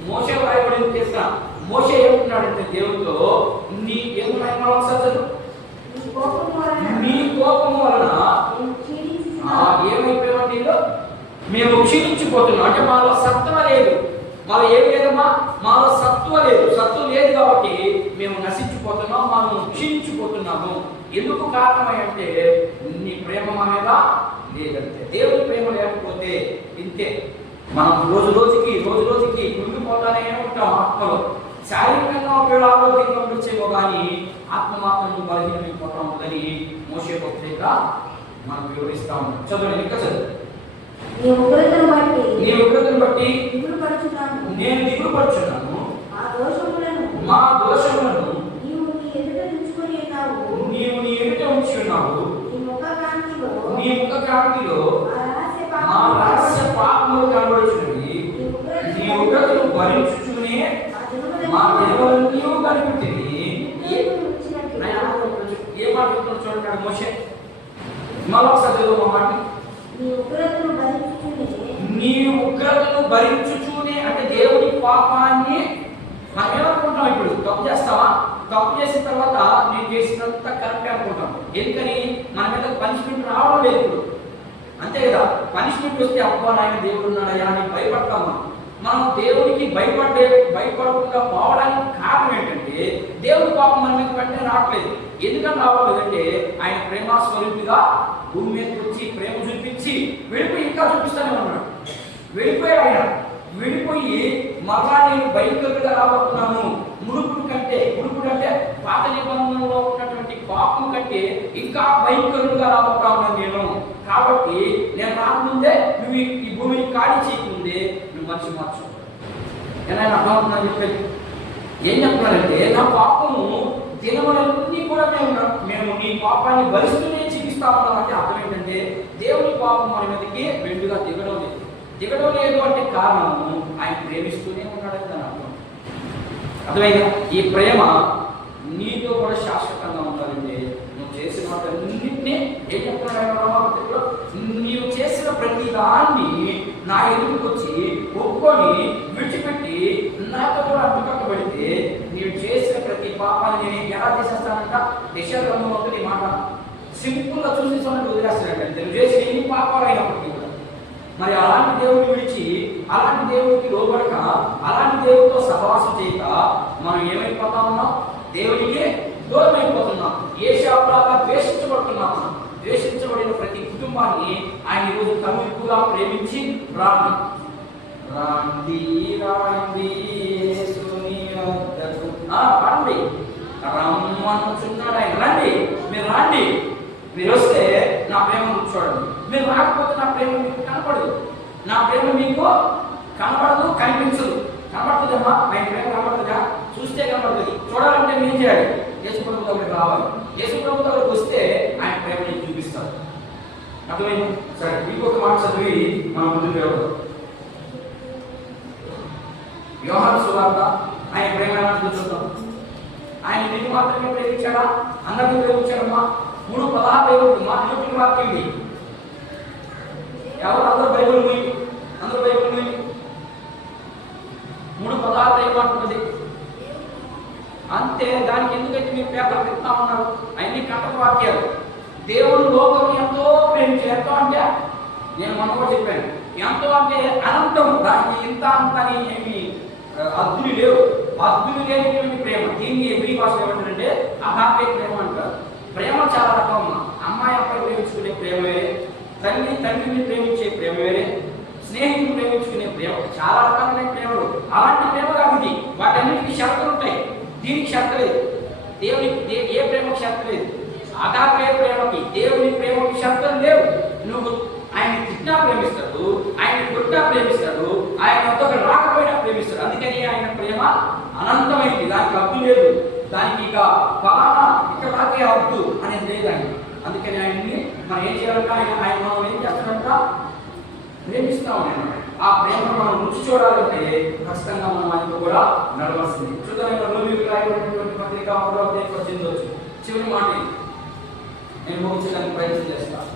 మోషే రాయబడిన కీర్తన. మోషే ఏమంటున్నాడంటే దేవుడితో, నీ ఏమున్నాయి ఒకసారి నీ కోపం వలన ఏమైపోయామండి, మేము క్షీణించిపోతున్నాం. అంటే మాలో సత్వ లేదు, మాలో ఏమి లేదమ్మా, మాలో సత్వ లేదు. సత్వం లేదు కాబట్టి మేము నశించిపోతున్నాం, మనం క్షీణించిపోతున్నాము. ఎందుకు కారణమై అంటే నీ ప్రేమ మా మీద లేదంటే. దేవుని ప్రేమ లేకపోతే ఇంతే, మనం రోజు రోజుకి కృంగిపోతానే ఉంటాం. ఆత్మలో శారీరకంగా ఒకవేళ ఆరోగ్యంగా వచ్చేమో కానీ ఆత్మ మాత్రం బలహీనమైపోతా ఉందని మోషే పత్రిక మనం వివరిస్తా ఉన్నాం. చదవండి, ఇంకా చదువు. నీ ఉగ్రతను బట్టి నేను దిగులుపడుచున్నాను, మా దోషములను నీవు నీ ఎదుట ఉంచి ఉన్నావు. నీ ముఖ కాంతిలో మా రహస్య పాపములు కనబడుచున్నవి. నీ ఉగ్రతను భరించుచునే మా జనములన్నీ కనిపెట్టింది. ఏ మాట చూడండి మోషే, మరొకసారి చదువు మాట. నీ ఉగ్రతను భరించుచూనే అంటే దేవుని పాపాన్ని మనం ఏమనుకుంటాం, ఇప్పుడు తప్పు చేస్తావా, తప్పు చేసిన తర్వాత నేను చేసినంత కరెక్ట్ అనుకుంటాం. ఎందుకని మన మీద పనిష్మెంట్ రావడం లేదు ఇప్పుడు, అంతే కదా. పనిష్మెంట్ వస్తే అబ్బా నాయన దేవుడు ఉన్నాడయ్యా అని భయపడతాము. మనం దేవునికి భయపడకుండా పోవడానికి కారణం ఏంటంటే దేవుడి పాపం మన మీద వెంటనే రావట్లేదు. ఎందుకని రావట్లేదంటే ఆయన ప్రేమాస్వరూపిగా భూమి మీదకి వచ్చి ప్రేమ చూపించి వెళ్ళిపోయి ఇంకా చూపిస్తానే ఉన్నాడు. వెళ్ళిపోయాడు ఆయన. వెళ్ళిపోయి మరలా నేను భయంకరుగా రాబోతున్నాను. మునుపుడు అంటే పాత నిబంధనలో ఉన్నటువంటి పాపం కంటే ఇంకా భయంకరుగా రాబోతా ఉన్నాను నేను. కాబట్టి నేను రాకముందే నువ్వు ఈ భూమిని ఖాళీ చేయకముందే నువ్వు మనిషి మార్చు. ఎలా అర్థమవుతున్నా చెప్పేది? ఏం చెప్తున్నారంటే నా పాపము దినములన్నీ కూడా మేము నీ పాపాన్ని భరిస్తూనే చూపిస్తా ఉన్నాం. అంటే అర్థం ఏంటంటే దేవుని పాపం మన మీదకి వెండుగా దిగడం లేదు అంటే కారణము ఆయన ప్రేమిస్తూనే ఉన్నాడని దాని అర్థం. అర్థమైందా? ఈ ప్రేమ నీతో కూడా శాశ్వతంగా ఉండాలంటే నువ్వు చేసిన వాటన్నింటినీ ఏం చెప్తున్నాడు, నీవు చేసిన ప్రతి దాన్ని నా ఎదురుకు వచ్చి ఒప్పుకొని విడిచిపెట్టి నాతో కూడా అడ్డుకట్టబడితే నీవు చేసిన ప్రతి పాపాన్ని నేను ఎలా చేసేస్తానంట. దిశలో నీ మాట సింపుల్గా చూసి వదిలేస్తానంటే నువ్వు చేసిన ఎన్ని పాపాలు అయినప్పటికీ కూడా. మరి అలాంటి దేవుడిని విడిచి అలాంటి దేవుడికి లోబడక అలాంటి దేవుడితో సహవాసం చేయక మనం ఏమైపోతా ఉన్నాం, దేవుడికి దూరం అయిపోతున్నాం. ఏషావులాగా ద్వేషించబడుతున్నాము. ద్వేషించబడిన ప్రతి కుటుంబాన్ని ఆయన ఈరోజు కనువిప్పుగా ప్రేమించి రాండి రమ్మనుచున్నాడు ఆయన. రండి, మీరు రండి, మీరు వస్తే నా ప్రేమ చూడండి. మీరు రాకపోతే నా ప్రేమ మీకు కనపడదు. నా ప్రేమ మీకు కనపడదు, కనిపించదు. కనపడుతుందమ్మా, ఆయన ప్రేమ కనపడుతుందా? చూస్తే కనపడుతుంది. చూడాలంటే ఏం చేయాలి? యేసు ప్రభు దగ్గరికి రావాలి. యేసు ప్రభు దగ్గరికి వస్తే ఆయన ప్రేమ నీకు చూపిస్తారు. అర్థమైంది? సరే, ఇంకొక మాట చదివి మనం ముందుకు వెళ్దాం. యోహాను సువార్త ఆయన ప్రేమ చూద్దాం. ఆయన నిన్ను మాత్రమే ప్రేమించాడా? అందరినీ ప్రేమించాడమ్మా. 3:16 మా న్యూటన్ వాక్యం ఇది. ఎవరు అందరూ బైబిల్ మూయి 3:16 ఏమంటున్నది అంతే. దానికి ఎందుకైతే మీరు పేపర్ పెడతా ఉన్నారు? అన్ని కంటక వాక్యాలు. దేవుడు లోకం ఎంతో ప్రేమించాడు. ఎంతో అంటే నేను మొన్న కూడా చెప్పాను, ఎంతో అంటే అనంతం. దానికి ఇంత అంత అని ఏమి అద్దులు లేవు. అద్దులు లేనిటువంటి ప్రేమ. దీన్ని ఎవ్రీ భాషలో ఏమంటారంటే అహాపే ప్రేమ అంటారు. ప్రేమ చాలా రకం. అమ్మాయి అబ్బాయి ప్రేమించుకునే ప్రేమ వేరే, తండ్రిని ప్రేమించే ప్రేమ వేరే, స్నేహితులు ప్రేమించుకునే ప్రేమ, చాలా రకాలైన ప్రేమలు. అలాంటి ప్రేమ కాదు ఇది. వాటన్నిటికీ షరతులు ఉంటాయి. దీనికి షరత లేదు. దేవునికి ఏ ప్రేమకి షరత లేదు. అగాపే ప్రేమకి, దేవుని ప్రేమకి షరతులు లేవు. నువ్వు ఆయన తిట్టినా ప్రేమిస్తాడు, ఆయన కొట్టినా ప్రేమిస్తాడు, ఆయన వద్దకు రాకపోయినా ప్రేమిస్తాడు. అందుకని ఆయన ప్రేమ అనంతమైంది. దానికి హద్దు లేదు. దానికి ఇక పలానా ఇక్కడ దాకే హద్దు అనేది లేదు ఆయన. అందుకని ఆయన్ని మనం ఏం చేయాలంటే ఆయన మనం ఏం చేస్తాడంట, ప్రేమిస్తాం. ఆ ప్రేమను మనం రుచి చూడాలంటే ఖచ్చితంగా మనం ఆయనతో కూడా నడవలసింది. చూద్దాం. రోమిలకు రాయబడినటువంటి పత్రిక 3వ అధ్యాయం 18 వచ్చు. చివరి మాట ఇది. నేను ముగించడానికి ప్రయత్నం చేస్తాను.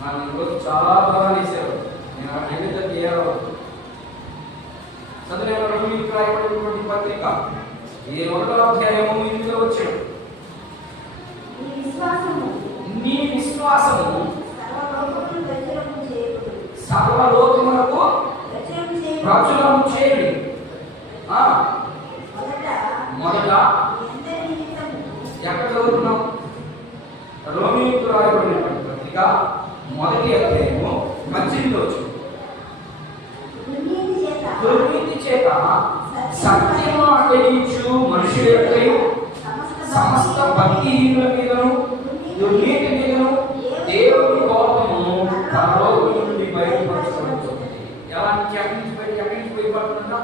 నాకు ఈరోజు చాలా బాగా వేసారు. నేను ఆ నిమిత్త తీయాలి చదువు రోమిలకు రాయబడినటువంటి పత్రిక ఈ 1వ అధ్యాయము 8వ వచనం. నీ విశ్వాసము సర్వలోకములకు ప్రచురము చేయుడి. మొదట ఎక్కడ చదువుతున్నాం? రోమిలకు రాయబడినటువంటి పత్రిక 1వ అధ్యాయము 18వ వచనం. దుర్నీతి చేత సత్యము అడ్డగించు మనుషుల యొక్కయు సమస్త భక్తిహీనుల మీదను దుర్నీతి మీదను దేవుని కోపము పరలోకము నుండి బయటపరచబడుతుంది. ఎలాంటి ఎక్కడి నుంచి బయటపడుతుందా?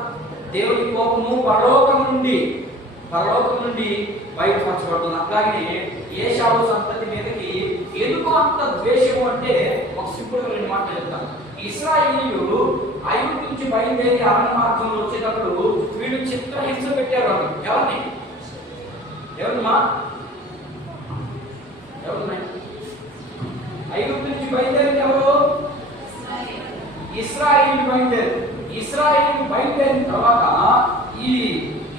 దేవుని కోపము పరలోకం నుండి బయటపరచబడుతుంది. అట్లాగే ఏశావు సంతతి మీదకి ఎందుకు అంత ద్వేషము అంటే ఒక సింపుల్గా నేను మాట చెప్తాను. ఇశ్రాయేలీయులు ఐగుప్తు నుంచి బయలుదేరి అరణ్య మార్గంలో వచ్చేటప్పుడు వీళ్ళు చిత్రహింస పెట్టారు. ఎవరిని ఐగుప్తు నుంచి బయలుదేరి ఎవరు? ఇశ్రాయేలీయులు బయలుదేరిన తర్వాత ఈ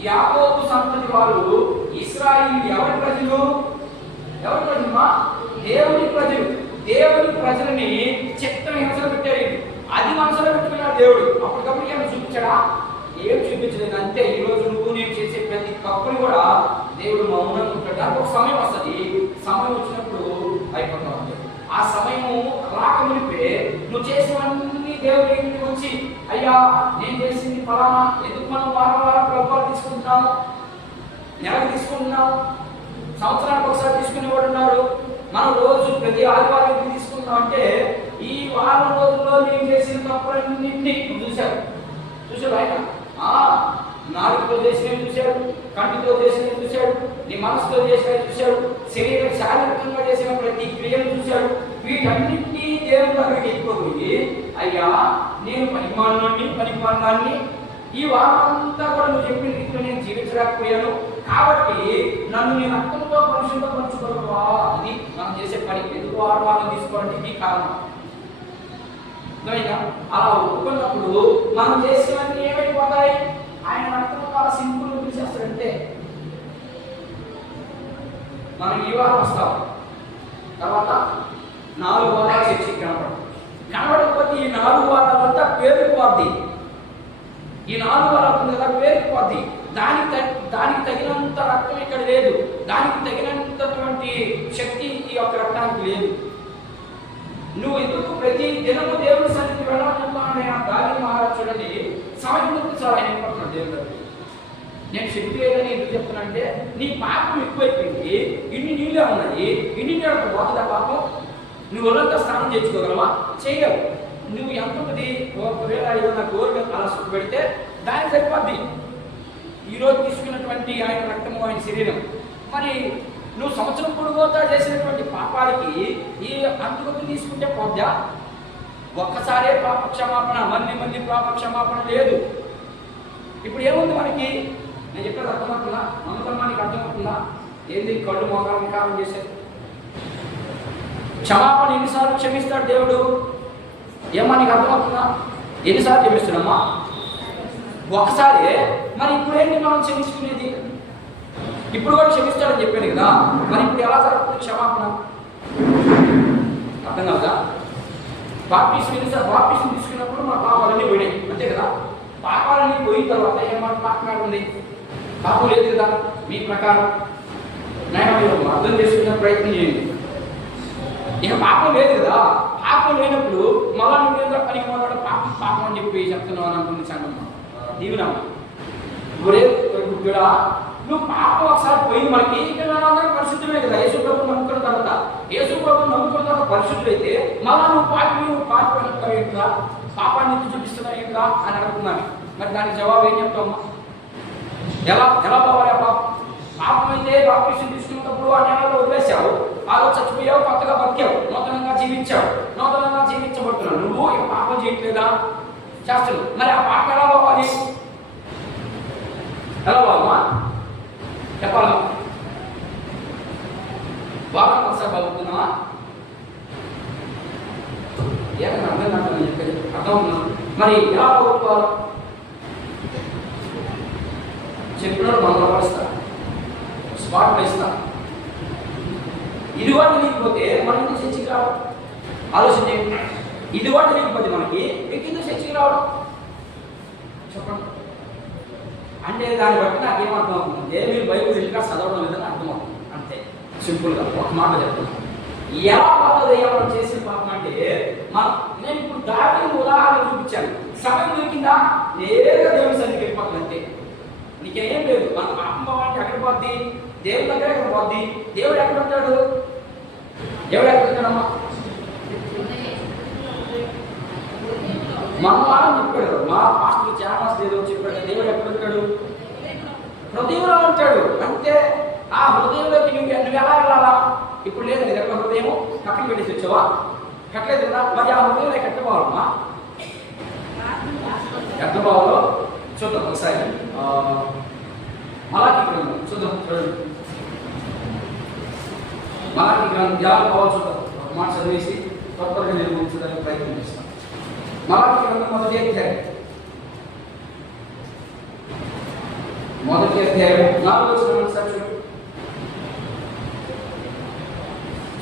యాకోబు సంతతి వాళ్ళు ఇశ్రాయేలీయులు ఎవరి ప్రజలు? దేవుని ప్రజలని చిత్రహింసలు పెట్టారు. అది మనసులో పెట్టుకున్నాడు దేవుడు. అప్పటికప్పుడు ఏమైనా చూపించాడా? ఏం చూపించలేదు. అంతే. ఈరోజు నువ్వు నేను చేసే ప్రతి తప్పుని కూడా దేవుడు మౌనంగా ఉంటాడు. ఒక సమయం వస్తుంది. సమయం వచ్చినప్పుడు అయిపోతా ఉంది. ఆ సమయము రాకమునిపే నువ్వు చేసినవన్నీ దేవుడి ఇంటికి వచ్చి, అయ్యా నేను చేసింది ఫలానా, ఎందుకు మనం వారం ప్రభుత్వాలు తీసుకుంటున్నాము, నెలకు తీసుకుంటున్నాము, సంవత్సరానికి ఒకసారి తీసుకునేవాడు ఉన్నారు. మనం రోజు ప్రతి ఆదివారం ఎందుకు తీసుకుంటాం అంటే ఈ వారం రోజుల్లో నేను చేసిన తప్పులన్నింటినీ చూశాడు ఆయన. నాలుగుతో చేసినవి చూశాడు, కంటితో చేసినవి చూశాడు, నీ మనసుతో చేసినవి చూశాడు, శారీరకంగా చేసిన ప్రతి క్రియను చూశాడు. వీటన్నింటినీ దేవుని దగ్గరికి ఎక్కువపోయి, అయ్యా నేను పనిమానాన్ని ఈ వారం అంతా కూడా నువ్వు చెప్పిన రీతిలో నేను జీవించలేకపోయాను, కాబట్టి నన్ను నేను అర్థంతో పరిశుద్ధపరచుకోవా. ఇది మనం చేసే పని. ఎందుకు ఆడవాళ్ళని తీసుకోవడానికి ఇది కారణం. అలా ఒప్పుకున్నప్పుడు మనం చేసినవన్నీ ఏమైపోతాయి? ఆయన అర్థం చాలా సింపుల్ తీసేస్తాడంటే మనం ఈ వారం వస్తాం, తర్వాత 4 వారాలు చర్చికి కనబడకపోతే ఈ 4 వారాలంతా పేరుకుపోద్ది. ఈ 4 వారాలు కదా పేరుకుపోద్ది. దానికి తగినంత రక్తం ఇక్కడ లేదు, దానికి తగినంతటువంటి శక్తి ఈ యొక్క రక్తానికి లేదు. నువ్వు ఎందుకు ప్రతి దినము దేవుని సన్నిధికి వెళ్ళాలని చెప్తాను. దాని మహారాజు చూడండి, సమయం చాలా ఆయన పడుతున్నాడు దేవుడు. నేను శక్తి లేదని ఎందుకు చెప్తున్నానంటే నీ పాపం ఎక్కువైపోయింది. ఇన్ని నీళ్ళే ఉన్నాయి, ఇన్ని నీళ్ళతో పోతుందా పాపం? నువ్వు ఒళ్ళంతా స్నానం చేసుకోగలవా? చేయలేవు. నువ్వు ఎంతమంది ఒకవేళ ఏదైనా గోరు అలా సుట్టు పెడితే దానికి సరిపోద్ది. ఈరోజు తీసుకున్నటువంటి ఆయన రక్తము, ఆయన శరీరం. మరి నువ్వు సంవత్సరం పొడుగుతా చేసినటువంటి పాపాలకి ఈ అంతకొద్దు తీసుకుంటే పోద్దా? ఒక్కసారే పాప క్షమాపణ, మళ్ళీ పాప క్షమాపణ లేదు. ఇప్పుడు ఏముంది మనకి? నేను చెప్పేది అర్థమవుతుందా? నమ్మకమ్మానికి అర్థమవుతుందా? ఏంది కళ్ళు మోకాలు వికారం చేశారు? క్షమాపణ ఎన్నిసార్లు క్షమిస్తాడు దేవుడు? ఏమా నీకు అర్థమవుతుందా? ఎన్నిసార్లు క్షమిస్తున్నామా? ఒక్కసారి. మరి ఇప్పుడేంటి మనం క్షమించుకునేది? ఇప్పుడు కూడా క్షమిస్తాడని చెప్పాను కదా, మరి ఇప్పుడు ఎలా జరుగుతుంది క్షమాపణ? అర్థం కదా? బాప్టిజం తీసుకున్నప్పుడు మన పాపాలన్నీ పోయినాయి, అంతే కదా? పాపాలన్నీ పోయిన తర్వాత ఏమన్నా పాపం ఉంది? పాపం లేదు కదా మీ ప్రకారం. నేను అర్థం చేసుకునే ప్రయత్నం చేయండి. ఇక పాపం లేదు కదా. పాపం లేనప్పుడు మళ్ళా నువ్వేంద్ర పని మొదలు పాపం అని చెప్పి చెప్తున్నావు అని అనుకుంది సంగమ్మ దీవునా. కూడా నువ్వు పాపం ఒకసారి పోయింది. మనకి అందరం పరిశుద్ధమే కదా. యేసు ప్రభువుని నమ్ముకున్న తర్వాత పరిశుద్ధులైతే మళ్ళా నువ్వు పాపాన్ని చూపిస్తున్నావు ఏంట్రా అని అడుగుతున్నాను. మరి దానికి జవాబు ఏం చెప్తామా? ఎలా పోవాలి? పాపం అయితే బాప్టిజం తీసుకున్నప్పుడు ఆ నెలలో వదిలేసావు, ఆ రోజు చచ్చిపోయావు, కొత్తగా బతికావు, నూతనంగా జీవించబడుతున్నావు. నువ్వు ఇక పాపం చేయట్లేదా? చేస్తున్నావు. మరి ఆ పాపం ఎలా పోవాలి? ఎలా పోవాలమ్మా చెప్పాలా? బాగా కొనసాగుతున్నావా? ఏమైనా అర్థం కాదని చెప్పేది అర్థం అవుతున్నాం. మరి ఎలా పోగొట్టుకోవాలి? చెప్పినప్పుడు మనం పడుస్తా, స్పాట్ ఇస్తా. ఇది వాటి లేకపోతే మనం ఎందుకు చర్చికి రావడం? ఆలోచన చేయండి. ఇది వాటి లేకపోతే మనకి ఎందుకు చర్చికి రావడం చెప్పండి. అంటే దాన్ని బట్టి నాకు ఏమర్థం అవుతుంది, మీరు బైబిల్ వెళ్ళిగా చదవడం లేదని అర్థమవుతుంది. అంతే సింపుల్గా ఒక మాట చెప్తున్నాను. ఎలా పోతుంది మనం చేసిన పాపం అంటే, నేను ఇప్పుడు దాటిని ఉదాహరణ చూపించాను. సమయం దొరికిందా నేరుగా దేవుని సన్నిధికి వెళ్ళిపోతుంది. అంతే, నీకేం లేదు. మన పాపం పోవాలంటే ఎక్కడ పోద్ది? దేవుడి దగ్గర ఎక్కడ పోద్ది? దేవుడు ఎక్కడ ఉంటాడు? దేవుడు ఎక్కడ ఉంటాడమ్మా? మన వాళ్ళని చెప్పాడు, మా పాస్టర్ చామాస్ ఏదో చెప్పాడు. దేవుడు ఎక్కడ ఉంటాడు? హృదయంలో ఉంటాడు. అంటే ఆ హృదయంలోకి నువ్వు ఎలా వెళ్ళాలా? ఇప్పుడు లేదు నీ దగ్గర హృదయం, పక్కన పెట్టేసి వచ్చావా? కట్టలేదు కదా. మరి ఆ హృదయంలో ఎట్ట పోవాలమ్మా? ఎట్ట పోవాలో చూద్దాం ఒకసారి. మలాకి గ్రంథం చూద్దాం. చూడండి, మలాకి గ్రంథం ఎలా పోవాలి చూద్దాం. ఒక మాట చదివేసి త్వరగా నేను ఉంచడానికి ప్రయత్నం చేస్తాను. మలాకి గ్రంథం మొదటి అధ్యాయం 4వ వచనం సాక్షి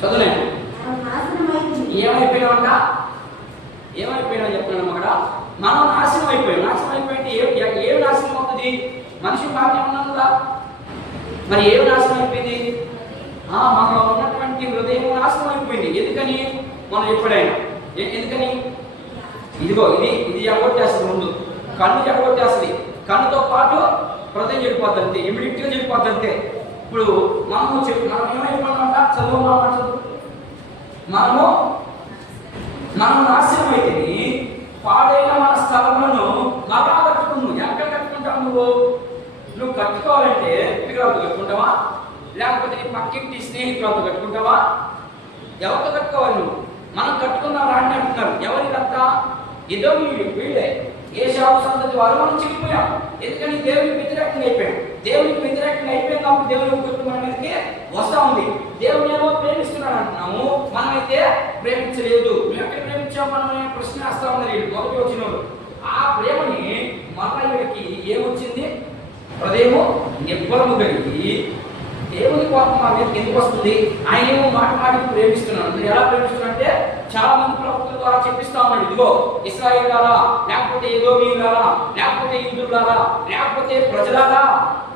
చదువులే. ఏమైపోయినామంట? ఏమైపోయినా చెప్తున్నాం అక్కడ. మనం నాశనం అయిపోయాం. నాశనం అయిపోయింది. ఏమి నాశనం అవుతుంది? మనిషి బాగా ఉన్నదా? మరి ఏమి నాశనం అయిపోయింది? మనలో ఉన్నటువంటి హృదయం నాశనం అయిపోయింది. ఎందుకని? మనం ఎప్పుడైనా ఎందుకని? ఇదిగో ఇది ఎగొట్టేస్తుంది. ముందు కన్ను ఎగొట్టేస్తుంది. కన్నుతో పాటు హృదయం చెడిపోద్ది. అంతే, ఇమీడియట్గా చెడిపోద్ది. అంతే. ఇప్పుడు మనం ఏమైపోయినామంట? చదువున్నామంట. మనం నాశనం అయితే పాడైన మన స్థలంలో మరలా కట్టుకున్నావు. ఎక్కడ కట్టుకుంటావు? నువ్వు కట్టుకోవాలంటే విగ్రహాలతో కట్టుకుంటావా? లేకపోతే నీ పక్కింటి స్నేహితులతో కట్టుకుంటావా? ఎవరితో కట్టుకోవాలి నువ్వు? మనం కట్టుకున్నాం రాండి అంటున్నారు. ఎవరికంతా? ఏదో వీళ్ళే ఏశావు సంతతి వారు మనం చెడిపోయాం. ఎందుకని? దేవునికి వ్యతిరేకంగా అయిపోయాం. దేవునికి వ్యతిరేకంగా అయిపోయాం కాబట్టి దేవుని కుటుంబం మీదకి వస్తూ ఉంది. దేవుని ఏమో ప్రేమిస్తున్నాడు అంటున్నాము, మనమైతే ప్రేమించలేదు. మేము ఎక్కడ ప్రేమించాము? మనం ప్రశ్న వేస్తా ఉన్నారు మొదటి వచ్చినోడు. ఆ ప్రేమని మనకి ఏమొచ్చింది? హృదయము నిబ్బరము కలిగి దేవుని కోపం మా మీద ఎందుకు వస్తుంది? ఆయన ఏమో మాటికి ప్రేమిస్తున్నాడు. మీరు ఎలా ప్రేమిస్తున్నాడు అంటే, చాలా మంది ప్రవక్తల ద్వారా చెప్పిస్తా ఉన్నాడు. ఇదిగో ఇశ్రాయేలులారా, లేకపోతే ఎదోమీయులారా, లేకపోతే యూదులారా, లేకపోతే ప్రజలారా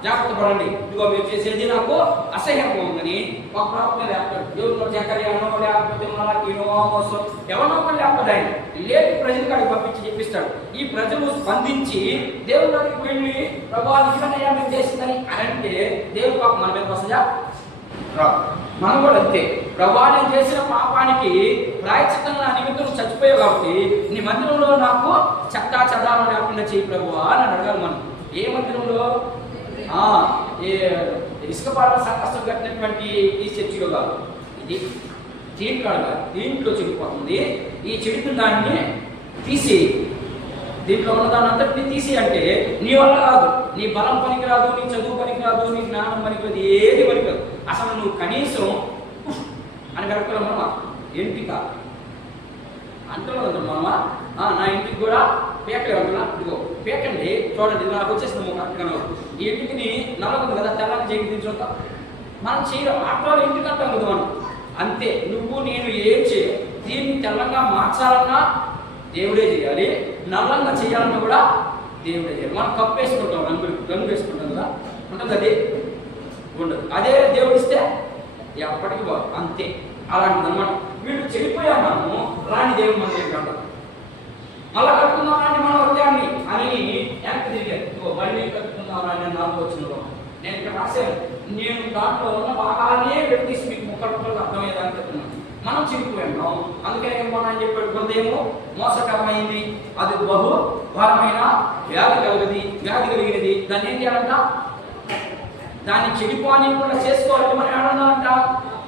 జాగ్రత్త పడండి. ఇదిగో మీరు చేసేది నాకు అసహ్యంగా ఉందని ఒక ప్రవక్త లేకపోతే దేవుడు జకర్యానో లేకపోతే మలాకీనో ఆమోసో ఎవరినో ఒకరు లేకపోతే ఆయన లేని ప్రజలు కాడికి పంపించి చెప్పిస్తాడు. ఈ ప్రజలు స్పందించి దేవుడి దగ్గరికి వెళ్ళి ప్రభువా నిజంగా మేము చేసిందని అంటే దేవుడు పాపం మన మీద వస్తుందా? మనం కూడా అంతే. ప్రభువా నేను చేసిన పాపానికి ప్రాయశ్చిత్తంగా నా నిమిత్తం చచ్చిపోయావు కాబట్టి నీ మందిరంలో నాకు చెత్తా చెదారం లేకుండా చేయి ప్రభువా అని అడగాలి. మనం ఏ మందిరంలో? ఇసుక పాట సంకష్టం కట్టినటువంటి ఈ చర్చిలో కాదు. ఇది దీంట్లో చెడిపోతుంది. ఈ చెడిపిన దాన్ని తీసి, దీంట్లో ఉన్నదాన్ని అంతటినీ తీసి అంటే నీ వల్ల కాదు. నీ బలం పనికిరాదు, నీ చదువు పనికిరాదు, నీ జ్ఞానం పనికిరాదు, ఏది పనికిరాదు. అసలు నువ్వు కనీసం అని కరెక్ట్గా ఎంపిక అంటున్నాడు మామ. నా ఇంటికి కూడా పేకలే ఉంటున్నా. ఇదిగో పేకండి చూడండి, నాకు వచ్చేసింది కరెక్ట్గా. ఈ ఇంటికి నల్లకుంది కదా, తెల్లని చేయి చూద్దాం. మనం చేయడం ఆటో ఇంటికి అంటాం కదా మనం. అంతే, నువ్వు నేను ఏం చేయాలి? దీన్ని తెల్లంగా మార్చాలన్నా దేవుడే చేయాలి, నల్లంగా చేయాలన్నా కూడా దేవుడే చేయాలి. మనం కప్పు వేసుకుంటాం, రంగు వేసుకుంటాం కదా, ఉంటుంది. అది ఉండదు. అదే దేవుడు ఇస్తే ఎప్పటికీ అంతే. అలాంటిది అనమాట. వీళ్ళు చెడిపోయా మనము రాని దేవుడు మన దగ్గర అంటారు. మళ్ళా కట్టుకుందాం రాండి మన హృదయాన్ని అని వెనక్కి తిరిగారు. మళ్ళీ కట్టుకుందాం రాని నాకు వచ్చిన నేను ఇక్కడ రాశాను. నేను దాంట్లో ఉన్న భాగాలనే పెట్టేసి మీకు ముక్కలు అర్థమయ్యేదాన్ని చెప్తున్నాను. మనం చెడిపోయాం. అందుకనే మనం చెప్పాడు, హృదయము మోసకరమైంది, అది బహు భారమైన వ్యాధి కలిగినది. దాన్ని ఏం చేయాలంట? దాన్ని చెడిపోనికుండా చేసుకోవాలంటే మనం ఏమన్నారంట?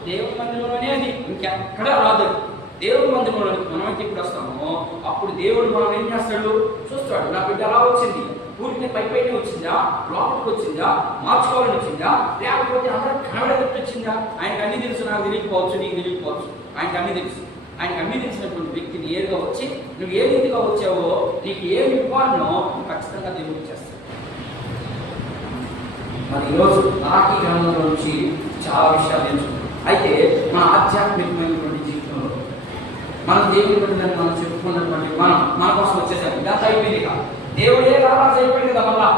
దేవుని మందిరంలోనే అది, ఇంకెక్కడ రాదు. దేవుని మందిరంలోకి మనమైతే ఇప్పుడు వస్తామో అప్పుడు దేవుడు మనం ఏం చేస్తాడు? చూస్తాడు. నా బిడ్డ ఎలా వచ్చింది? ఊరికి పైపైన వచ్చిందా, లోపలికి వచ్చిందా, మార్చుకోవాలని వచ్చిందా, లేకపోతే అందరూ కనబడేటట్టు వచ్చిందా? తెలిసిందా? ఆయనకు అన్ని తెలుసు, నాకు తెలియకపోవచ్చు, నీకు తెలియకపోవచ్చు. ఆయనకు అన్ని తెలుసు. ఆయనకు అన్ని తెలిసినటువంటి వ్యక్తి నేరుగా వచ్చి నువ్వు ఏ రీతిగా వచ్చావో, నీకు ఏమి ఇవ్వాలనో ఖచ్చితంగా దేవుడు చేస్తాడు. మరి ఈరోజు ఆకి గ్రంథంలో నుంచి చాలా విషయాలు నేర్చుకుంటాం. అయితే మన ఆధ్యాత్మికమైనటువంటి జీవితంలో మనం దేవుని బిడ్డలని మనం చెప్పుకున్నటువంటి మన కోసం వచ్చేసాము. ఇదంతా అయిపోయింది కాదు, దేవుడే రారాజు అయిపోయింది కదా. మళ్ళా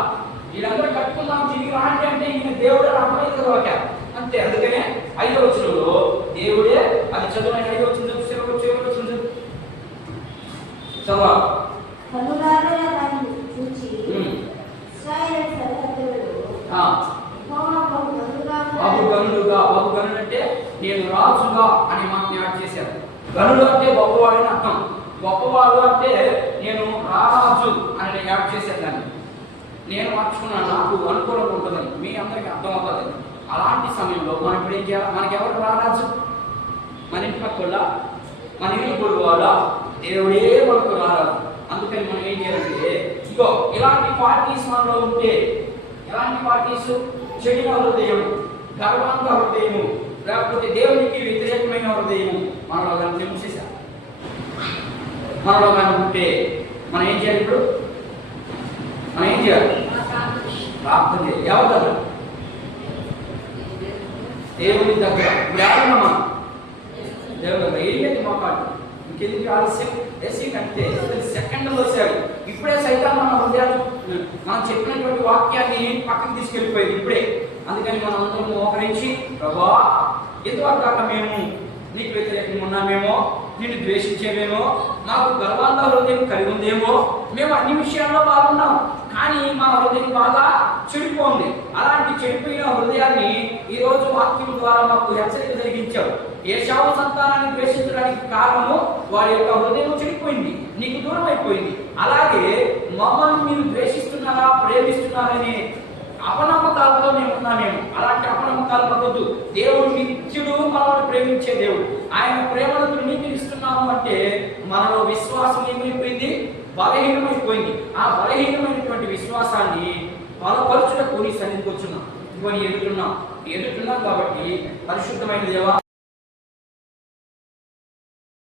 వీళ్ళందరూ కట్టుకుందాం తిరిగి రాండి అంటే ఈయన దేవుడే రాబోయేది కదా వాక్య అంతే. అందుకనే 5వ వచనంలో దేవుడే, అది చదువుని 5వ వచనం చదువు చదవ. బాబు గనుడు అంటే నేను రాజుగా అనే మాట యాడ్ చేశాను. గనుడు అంటే గొప్పవాడు అని అర్థం. గొప్పవాడు అంటే నేను రారాజు అని యాడ్ చేశాను. దాన్ని నేను మార్చుకున్నాను, నాకు అనుకూలంగా ఉంటుందని మీ అందరికీ అర్థమవుతుంది. అలాంటి సమయంలో మనం ఇప్పుడు ఏం చేయాలి? మనకి ఎవరు రారాజు? మన ఇంటి పక్కల, మన ఇల్లు పొరుగు వాళ్ళ, దేవుడే మనకు రారాజు. అందుకని మనం ఏం చేయాలంటే, ఇగో ఇలాంటి పార్టీస్ మనలో ఉంటే, ఎలాంటి పార్టీస్? చెడిన హృదయము, గర్వంగా హృదయము, లేకపోతే దేవునికి వ్యతిరేకమైన హృదయము మనలో కానీ చూసేసాం. మనలో కానీ ఉంటే మనం ఏం చేయాలి? ఇప్పుడు మనం ఏం చేయాలి? ప్రార్థన చేయాలి. ఎవరి దగ్గర? దేవుని దగ్గర. వ్యాయామా దేవుని దగ్గర. ఏంటంటే మాట్లాడు ఇంకెందుకు ఆలస్యం? అంటే సెకండ్లో వచ్చాడు. ఇప్పుడే సైతాన్ మన హృదయాలు మనం చెప్పినటువంటి వాక్యాన్ని పక్కకి తీసుకెళ్ళిపోయింది ఇప్పుడే. అందుకని మనం అందరం మోకరించి, ప్రభా ఎంతవరకు మేము నీకు వ్యతిరేకంగా ఉన్నామేమో, నిన్ను ద్వేషించేమేమో, నాకు గర్వంగా హృదయం కలిగి ఉందేమో, మేము అన్ని విషయాల్లో బాగున్నాం, కానీ మా హృదయం బాగా చెడిపోయింది. అలాంటి చెడిపోయిన హృదయాన్ని ఈరోజు వాక్యం ద్వారా మాకు హెచ్చరిక జరిగించావు. ఏశావు సంతానాన్ని ద్వేషించడానికి కారణము వారి యొక్క హృదయం చెడిపోయింది, నీకు దూరం అయిపోయింది. అలాగే మమ్మల్ని మీరు ద్వేషిస్తున్నారా, ప్రేమిస్తున్నారని అపనమ్మకాలతో మేము ఉన్నామేమో. అలాంటి అపనమ్మకాలు పద్ధతు. దేవుడు నిత్యుడు మనల్ని ప్రేమించే దేవుడు. ఆయన ప్రేమను ధృవీకరిస్తున్నాము అంటే మనలో విశ్వాసం ఏమైపోయింది? బలహీనమైపోయింది. ఆ బలహీనమైనటువంటి విశ్వాసాన్ని బలపరచుటకు నీ సన్నిధికి వచ్చున్నాం. ఇంకొని ఎదుగుతున్నాం కాబట్టి పరిశుద్ధమైన దేవా